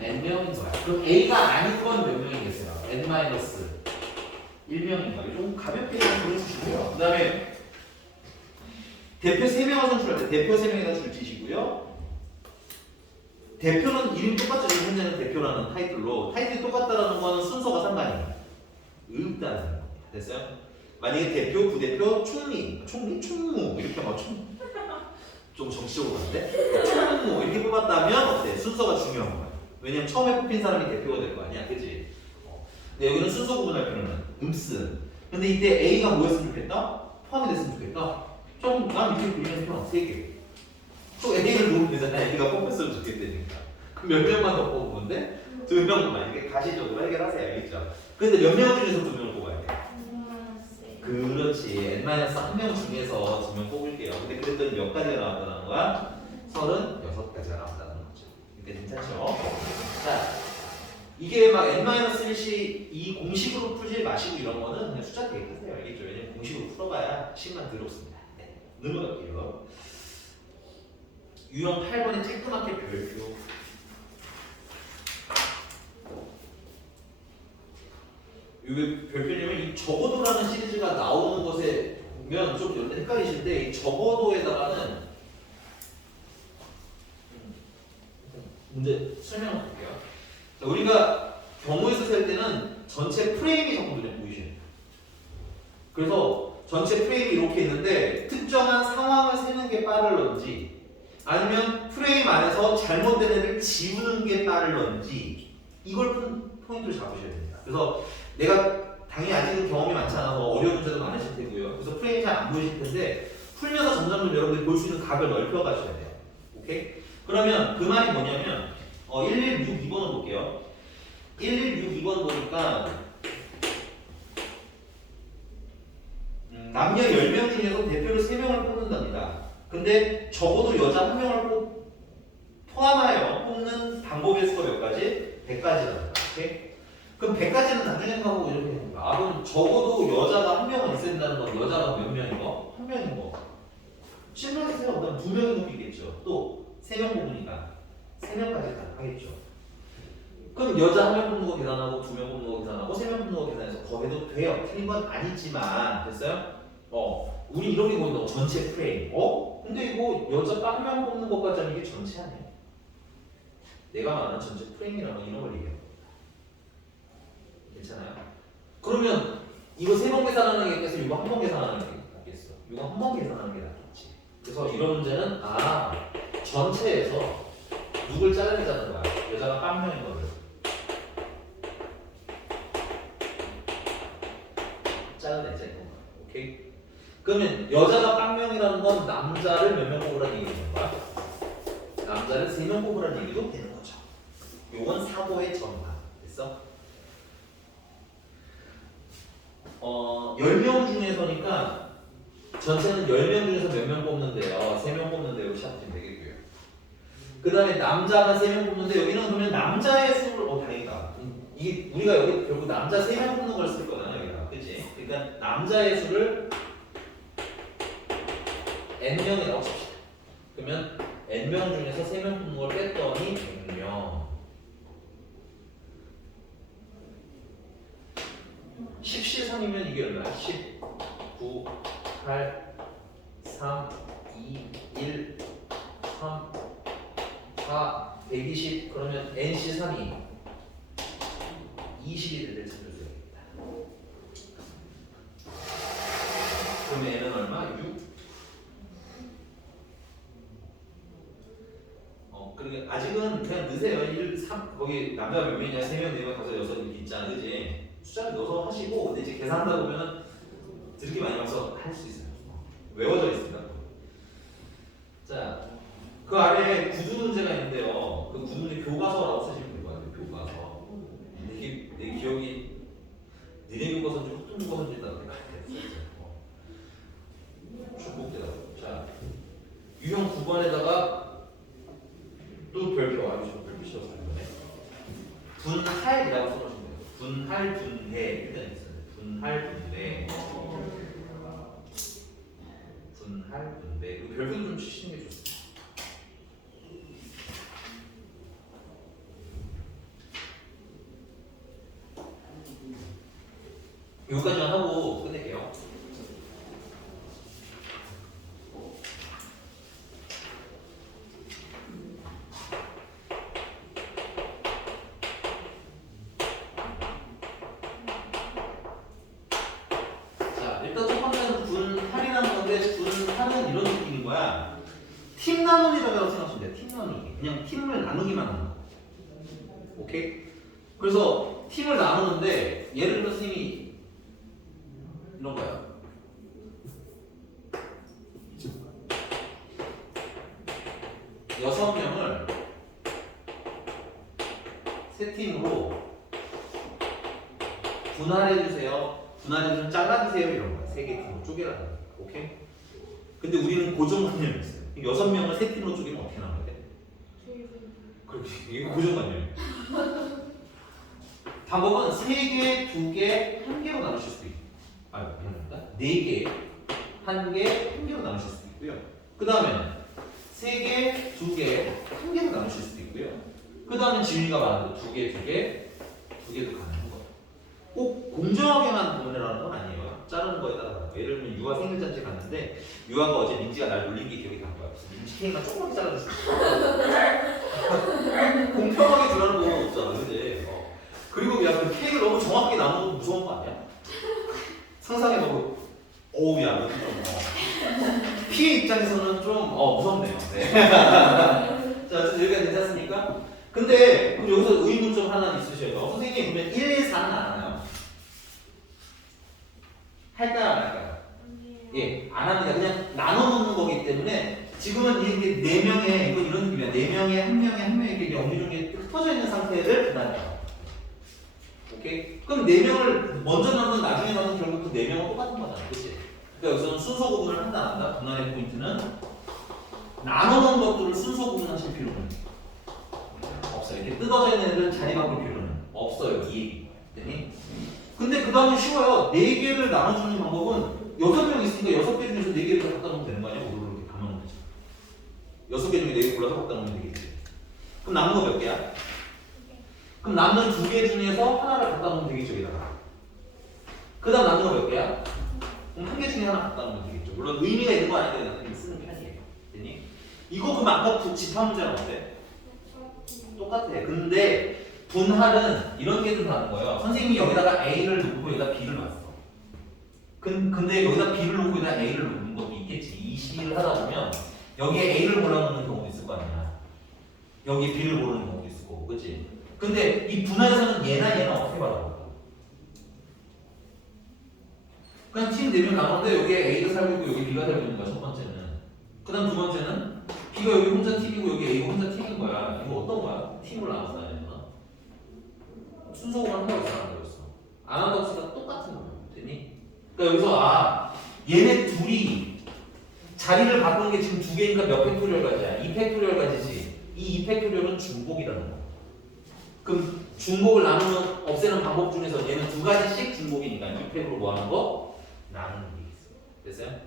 N명인 거야. 그럼 A가 아닌 건 몇 명이겠어요? N-1명인가? 좀 가볍게 좀 보내주시고요. 그 다음에, 대표 3명을 선출할 때, 대표 3명이다 줄지시고요. 대표는 이름이 똑같죠. 현재는 대표라는 타이틀로. 타이틀이 똑같다라는 거는 순서가 상관이에요. 없다는 겁니다. 됐어요? 만약에 대표, 부대표, 총리, 총무 이렇게 막 좀 정치적으로 가는데 총무 이렇게 뽑았다면 어때? 순서가 중요한 거야. 왜냐면 처음에 뽑힌 사람이 대표가 될 거 아니야, 그지? 근데 여기는 순서 구분할 필요는 음쓰. 근데 이때 A가 뭐였으면 좋겠다? 포함이 됐으면 좋겠다. 난 이렇게 불리는 편 3개. 또 A를 놓으면 되잖아. A가 뽑혔으면 좋겠다니까. 그럼 몇 명만 더 뽑으면 돼? 2명만. 이렇게 가시적으로 해결하세요, 알겠죠? 근데 몇 명 중에서 2명을 뽑아야 돼? 그렇지. N-1명 중에서 2명 뽑을게요. 근데 그랬더니 몇 가지가 나왔다는 거야? 36가지가 나왔다는 거죠. 그러니까 괜찮죠? 자, 이게 막 N-1이 이 공식으로 풀지 마시고 이런 거는 그냥 숫자 대입하세요. 알겠죠? 왜냐면 공식으로 풀어봐야 시간 더럽습니다. 네. 넘어갈게요. 유형 8번의 쬐끄맣게 별표. 이 별표님은 이 적어도라는 시리즈가 나오는 것에 보면 좀 헷갈리시는데 이 적어도에다가는 문제 설명을 할게요. 자, 우리가 경우에서 셀 때는 전체 프레임이 자꾸 눈에 보이셔요. 그래서 전체 프레임이 이렇게 있는데 특정한 상황을 세는 게 빠를런지 아니면 프레임 안에서 잘못된 애를 지우는 게 빠를런지 이걸 포인트를 잡으셔야 됩니다. 그래서 내가 당연히 아직은 경험이 많지 않아서 어려운 문제도 많으실 테고요. 그래서 프레임이 잘 안 보이실 텐데 풀면서 점점 여러분들이 볼 수 있는 각을 넓혀 가셔야 돼요. 오케이? 그러면 그 말이 뭐냐면 1162번을 볼게요. 1162번 보니까 남녀 10명 중에서 대표를 3명을 뽑는답니다. 근데 적어도 여자 1명을 포함하여 뽑는 방법의 수가 몇 가지? 100가지랍니다. 오케이? 그럼 100가지는 나중에 하고 이렇게 됩니다. 그럼 적어도 여자가 1명은 있어야 된다는 건 여자가 몇 명인 거? 1명인 거. 실명하세요. 그럼 2명이 뽑히겠죠. 또 3명 뽑으니까 3명까지 하겠죠. 그럼 여자 1명 뽑는 거 계산하고 2명 뽑는 거 계산하고 3명 뽑는 거 계산해서 더해도 돼요. 틀린 건 아니지만 됐어요? 우리 이렇게 보는 거 전체 프레임. 근데 이거 여자 딱 1명 뽑는 것까지 하면 이게 전체 아니야? 내가 말하는 전체 프레임이라는 건 이런 걸 얘기해요. 괜찮아요? 그러면 이거 3번 계산하는 게 낫겠어? 이거 한 번 계산하는 게 낫겠어? 이거 한 번 계산하는 게 낫겠지. 그래서 이런 문제는 전체에서 누굴 잘라내자는 거야. 여자가 깜명인 거를 잘라내자 이건 거야. 오케이? 그러면 여자가 깜명이라는 건 남자를 몇 명 뽑으라는 얘기인 거야? 남자를 3명 뽑으라는 얘기도 되는 거죠. 요건 사고의 전반. 됐어? 10명 중에서니까 전체는 10명 중에서 몇 명 뽑는데요. 3명 뽑는데요. 시작하시면 되겠고요. 그 다음에 남자가 3명 뽑는데 여기는 그러면 남자의 수를 다행이다. 이게 우리가 여기 결국 남자 3명 뽑는 걸 쓸 거잖아요. 여기다. 그치? 그러니까 남자의 수를 N명이라고 칩시다. 그러면 n명 중에서 3명 뽑는 걸 뺐더니 100명. 10시3이면 이게 얼마야? 10, 9, 8, 3, 2, 1, 3, 4, 120. 그러면 nc3이 21을 찾아줘야겠다. 그러면 n은 얼마? 6. 그러니까 아직은 그냥 넣으세요. 1, 3 거기 남자가 몇 명이냐? 3명, 4명, 5, 6 이렇게 있잖아, 그지? 숫자를 넣어서 하시고, 근데 이제 계산하다 보면은 드럽게 많이 와서 할 수 있어요. 외워져 있습니다. 자, 그 아래에 구두 문제가 있는데요. 그 구두 문제 교과서라고 쓰시면 될 것 같아요. 교과서. 내 기억이 니네 교과서인지 호통 교과서인지 나도 헷갈렸어요. 중복되다. 자, 유형 9번에다가 또 별표, 별표 씌워서 한 거네. 분할이라고 써놓으시면 돼요. 분할, 분해. 일단 있어요. 분할, 분해. 분할, 분배. 그 별표 좀 치시는 게 좋습니다. 여기까지만 하고 끝낼게요. 자, 일단 첫 번째는 분할이라는 건데, 분할은 이런 느낌인 거야. 팀 나누기라고 생각하시면 돼요. 팀 나누기. 그냥 팀을 나누기만 하는 거. 오케이? 그래서 팀을 나누는데, 예를 들어 선생님이 이런 거야. 여섯 명을 세 팀으로 분할해 주세요. 분할해 좀 잘라주세요. 이런 거야. 세 개 팀으로 쪼개라는 거야. 오케이? 근데 우리는 고정관념이 있어요. 여섯 명을 세 팀으로 쪼개면 어떻게 나와야 돼? 그렇지. 이게 고정관념이야. 방법은 3개, 2개, 1개로 나누실 수도 있고, 미안합니다. 4개, 1개, 1개로 나누실 수도 있고요. 그 다음에 3개, 2개, 1개로 나누실 수도 있고요. 그 다음에 지위가 많아도 2개, 2개도 가능한 거예요. 꼭 공정하게만 보내라는 건 아니에요. 자르는 거에 따라. 예를 들면 유아 생일잔치 갔는데 유아가 어제 민지가 날 놀린 게 기억이 난 거야. 그래서 민지 케이크만 조금만 잘라줬어. 공평하게 주라는 거 없잖아, 그지? 그리고 야, 그 케이크를 너무 정확하게 나누는 거 무서운 거 아니야? 상상해보고, 어우, 야, 너 좀, 피해 입장에서는 좀, 무섭네요. 네. 자, 여기까지 괜찮습니까? 근데, 그럼 여기서 의문 좀 하나 있으셔요. 선생님, 그러면 1, 2, 4는 안 하나요? 할까요, 안 할까요? 예, 안 합니다. 그냥 나눠 놓는 거기 때문에, 지금은 이게 4명의, 이건 이런 느낌이야. 4명의, 1명의 이렇게 어미중에 흩어져 있는 상태를 분할해요. 오케이? 그럼 4명을 먼저 넣는 나중에 넣는 결국 그 4명은 똑같은 거잖아. 그치? 그러니까 여기서는 순서 구분을 한다 안 한다. 분할의 포인트는 나눠놓은 것들을 순서 구분하실 필요는 없어요. 이렇게 뜯어져 있는 애들은 자리 바꿀 필요는 없어요. 이 얘기. 근데 그 다음에 쉬워요. 4개를 나눠주는 방법은 6명 있으니까 6개 중에서 4개를 갖다 놓으면 되는 거 아니야? 그걸로 이렇게 감아놓으면 되죠. 6개 중에 4개 골라서 갖다 놓으면 되겠지. 그럼 남은 거 몇 개야? 그럼 남는 2개 중에서 하나를 갖다 놓으면 되겠죠, 여기다가. 그 다음 남는 거 몇 개야? 그럼 1개 중에 하나 갖다 놓으면 되겠죠. 물론 의미가 있는 거 아니니까 나는 쓰는 편이에요. 됐니? 이거 그럼 아까 집합 문제랑 어때? 똑같아. 근데 분할은 이런 게 들어가는 거예요. 선생님이 여기다가 A를 놓고 여기다 B를 놨어. 근데 여기다 B를 놓고 여기다 A를 놓는 것도 있겠지. 이 시를 하다 보면 여기에 A를 골라놓는 경우도 있을 거 아니야. 여기에 B를 고르는 경우도 있을 거고, 그치? 근데 이 분할에서는 얘나 어떻게 받아볼까? 그냥 팀 4명 나오는데 여기에 A가 살고 있고 여기 B가 살고 있는 거야, 첫 번째는. 그 다음 두 번째는 B가 여기 혼자 팀이고 여기 A가 혼자 팀인 거야. 이거 어떤 거야? 팀을 나눠서 해야 되나? 순서만 한다고 했어, 안 한다고 했어? 안 한다고 했으니까 똑같은 거야. 됐니? 그러니까 여기서 얘네 둘이 자리를 바꾸는 게 지금 2개니까 몇 팩토리얼 가지야? 2팩토리얼 가지지. 이 2팩토리얼은 중복이라는 거. 그럼 중복을 나누는 없애는 방법 중에서 얘는 2가지씩 중복이니까 2팩으로 뭐 하는 거? 나누는 게 있어. 됐어요?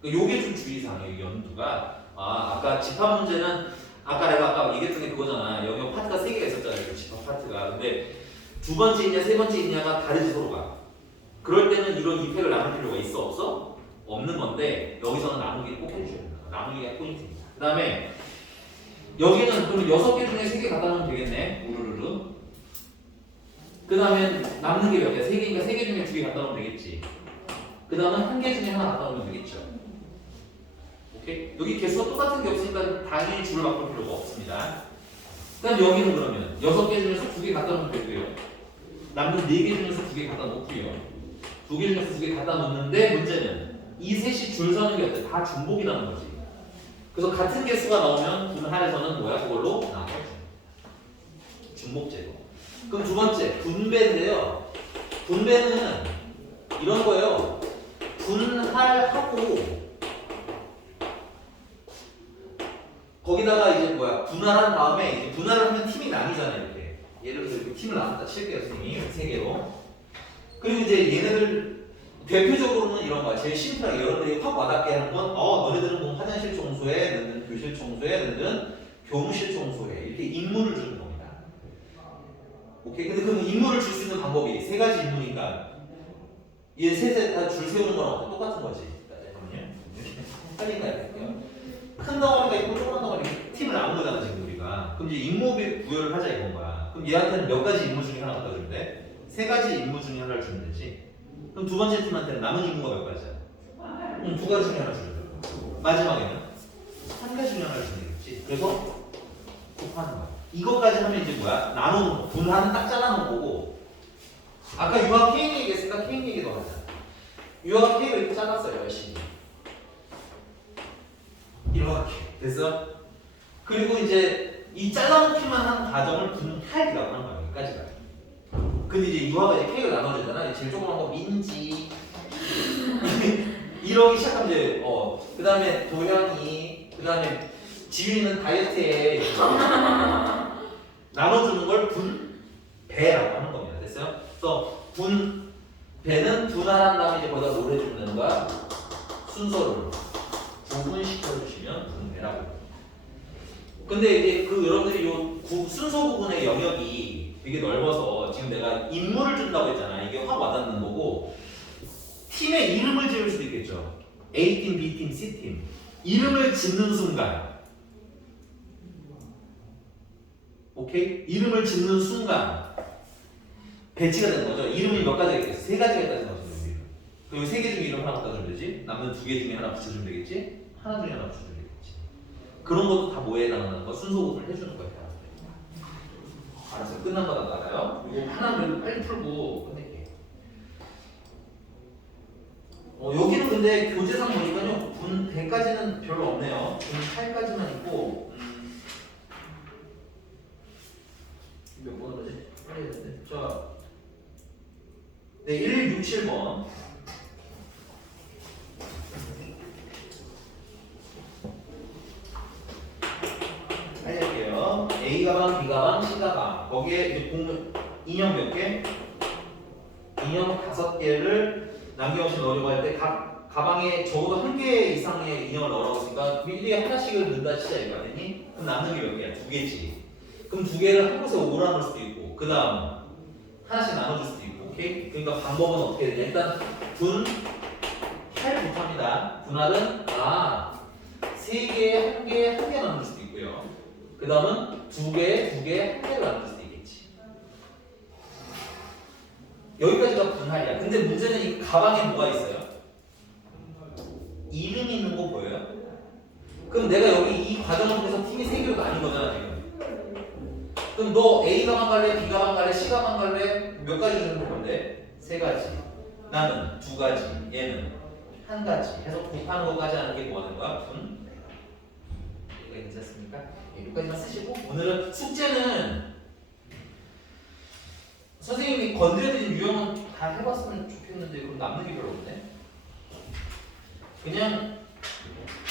그러니까 요게 좀 주의사항이에요. 연두가 아까 집합 문제는 내가 아까 얘기했던 게 그거잖아. 영역 파트가 3개가 있었잖아요. 그 집합 파트가. 근데 두 번째 있냐 세 번째 있냐가 다르지 서로가. 그럴 때는 이런 이펙을 나눌 필요가 있어 없어? 없는 건데 여기서는 나누기 꼭 해주셔야 된다. 나누기가 포인트입니다. 그 다음에 여기는 그러면 6개 중에 3개 갖다 놓으면 되겠네. 우르르르. 그 다음에 남는 게 몇 개? 3개니까 3개 중에 2개 갖다 놓으면 되겠지. 그 다음은 1개 중에 하나 갖다 놓으면 되겠죠. 오케이? 여기 개수가 똑같은 게 없으니까 당연히 줄을 바꿀 필요가 없습니다. 그 다음 여기는 그러면 6개 중에서 2개 갖다 놓으면 되고요. 남는 4개 중에서 2개 갖다 놓고요. 2개 중에서 2개 갖다 놓는데 문제는 이 셋이 줄 서는 게 어때? 다 중복이라는 거지. 그래서 같은 개수가 나오면 분할에서는 뭐야? 그걸로 나눠줘. 중복 제거. 그럼 두 번째 분배인데요. 분배는 이런 거예요. 분할하고 거기다가 이제 분할한 다음에 이제 분할을 하면 팀이 나뉘잖아요. 이렇게 예를 들어서 이렇게 팀을 나눴다 칠게요, 선생님. 3개로. 그리고 이제 얘네들 대표적으로는 이런 거야. 제일 심플하게 여러분들이 확 와닿게 하는 건 너네들은 뭐 화장실 청소해, 너네들은 교실 청소해, 너네들은 교무실 청소해. 이렇게 임무를 주는 겁니다. 오케이? 근데 그 임무를 줄 수 있는 방법이 3가지 임무니까 얘 셋에 다 줄 세우는 거랑 똑같은 거지. 잠깐만요. 헷갈린가 할게요. 큰 덩어리가 있고 조그만 덩어리 팀을 나눈 거잖아 지금 우리가. 그럼 이제 임무 부여를 하자 이건 거야. 그럼 얘한테는 몇 가지 임무 중에 하나 갖다 주면 돼? 3가지 임무 중에 하나를 주면 되지. 그럼 두 번째 팀한테는 남은 임무가 몇 가지야? 2가지 중에 하나 주면 돼. 마지막에는 1가지 중에 하나를 주면 되겠지. 그래서 곱하는 거야. 이것까지 하면 이제 뭐야? 나누는 거. 분할은 딱 잘라놓은 거고. 아까 유학 K 얘기했으니까 K 얘기도 하자. 유학 K를 이렇게 잘랐어요 열심히. 이렇게 됐어? 그리고 이제 이 잘라놓기만 한 과정을 분할이라고 하는 거야. 여기까지가. 근데 이제 유아가 이제 케이크를 나눠주잖아. 제일 조그만 거 민지 이러기 시작하면 이제 그 다음에 도현이, 그 다음에 지윤이는 다이어트에 나눠주는 걸 분배라고 하는 겁니다. 됐어요? 그래서 분배는 분할한 다음에 이제 거기다 노래주면 되는 거야. 순서를 구분시켜주시면 분배라고. 근데 이제 여러분들이 요 순서 구분의 영역이 되게 넓어서 지금 내가 임무를 준다고 했잖아. 이게 확 와닿는 거고 팀의 이름을 지을 수도 있겠죠. A팀, B팀, C팀 이름을 짓는 순간 오케이? 이름을 짓는 순간 배치가 되는 거죠. 이름이 몇 가지가 있겠어? 3가지가 있다는 거죠. 그리고 3개 중에 이름 하나 갖다 주면 되지. 남는 2개 중에 하나 붙여주면 되겠지. 하나 중에 하나 붙여주면 되겠지. 그런 것도 다 뭐에 해당하는 거? 순서 구분을 해주는 거예요. 알았어요. 끝난 거다 알아요? 이거 하나를 빨리 풀고 끝낼게요. 여기는 근데 교재상 보니까요. 분 100까지는 별로 없네요. 분 8까지만 있고 몇 번으로 지 빨리 해야 되는데. 자, 네, 1, 6, 7번. 할게요. A 가방, B 가방, C 가방. 거기에 이제 인형 몇 개? 인형 5개를 남김없이 넣으려고 할 때 각 가방에 적어도 1개 이상의 인형을 넣으라고 했으니까 일일이 하나씩을 넣는다 치자 이거 아니니? 그럼 남는 게 몇 개야? 2개지. 그럼 2개를 한 곳에 몰아넣을 수도 있고 그 다음 하나씩 나눠줄 수도 있고 오케이? 그러니까 방법은 어떻게 되냐? 일단 분할부터 합니다. 분할은 3개, 1개 나눌 수도 있고요. 그 다음은 2개, 1개를 나눌 수도 있겠지. 여기까지가 분할이야. 근데 문제는 이 가방에 뭐가 있어요? 이름이 있는 거 보여요? 그럼 내가 여기 이 과정을 통해서 팀이 3개로 나뉜 거잖아 지금. 그럼 너 A 가방 갈래, B 가방 갈래, C 가방 갈래? 몇 가지 주는 건데? 3가지. 나는 2가지, 얘는 1가지. 해서 곱하는 것까지 하는 게 뭐 하는 거야? 분. 여기가 괜찮습니까? 여기까지만 쓰시고 오늘은 숙제는 선생님이 건드려드린 유형은 다 해봤으면 좋겠는데 그럼 남는 게 별로 없네. 그냥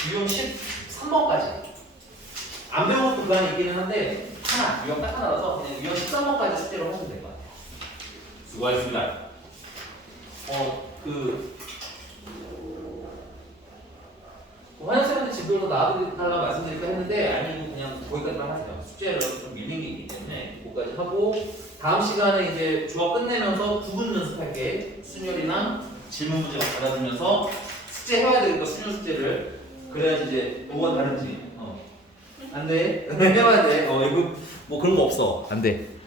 유형 13번까지 안 배운 것도 그 안에 있기는 한데 유형 딱 하나라서 그냥 유형 13번까지 숙제로 하시면 될 것 같아요. 수고하셨습니다. 번째 진도로 나와달라고 말씀드릴까 했는데 아니고 그냥 거기까지만 하세요. 숙제를 좀 밀린 게 있기 때문에 그거까지 하고 다음 시간에 이제 조합 끝내면서 구분 연습할게. 순열이랑 질문 문제 받아주면서 숙제 해야 되니까 순열 숙제를 그래야지 이제 뭐가 다른지 안 돼. 해봐야 돼. 이거 뭐 그런 거 없어. 안 돼.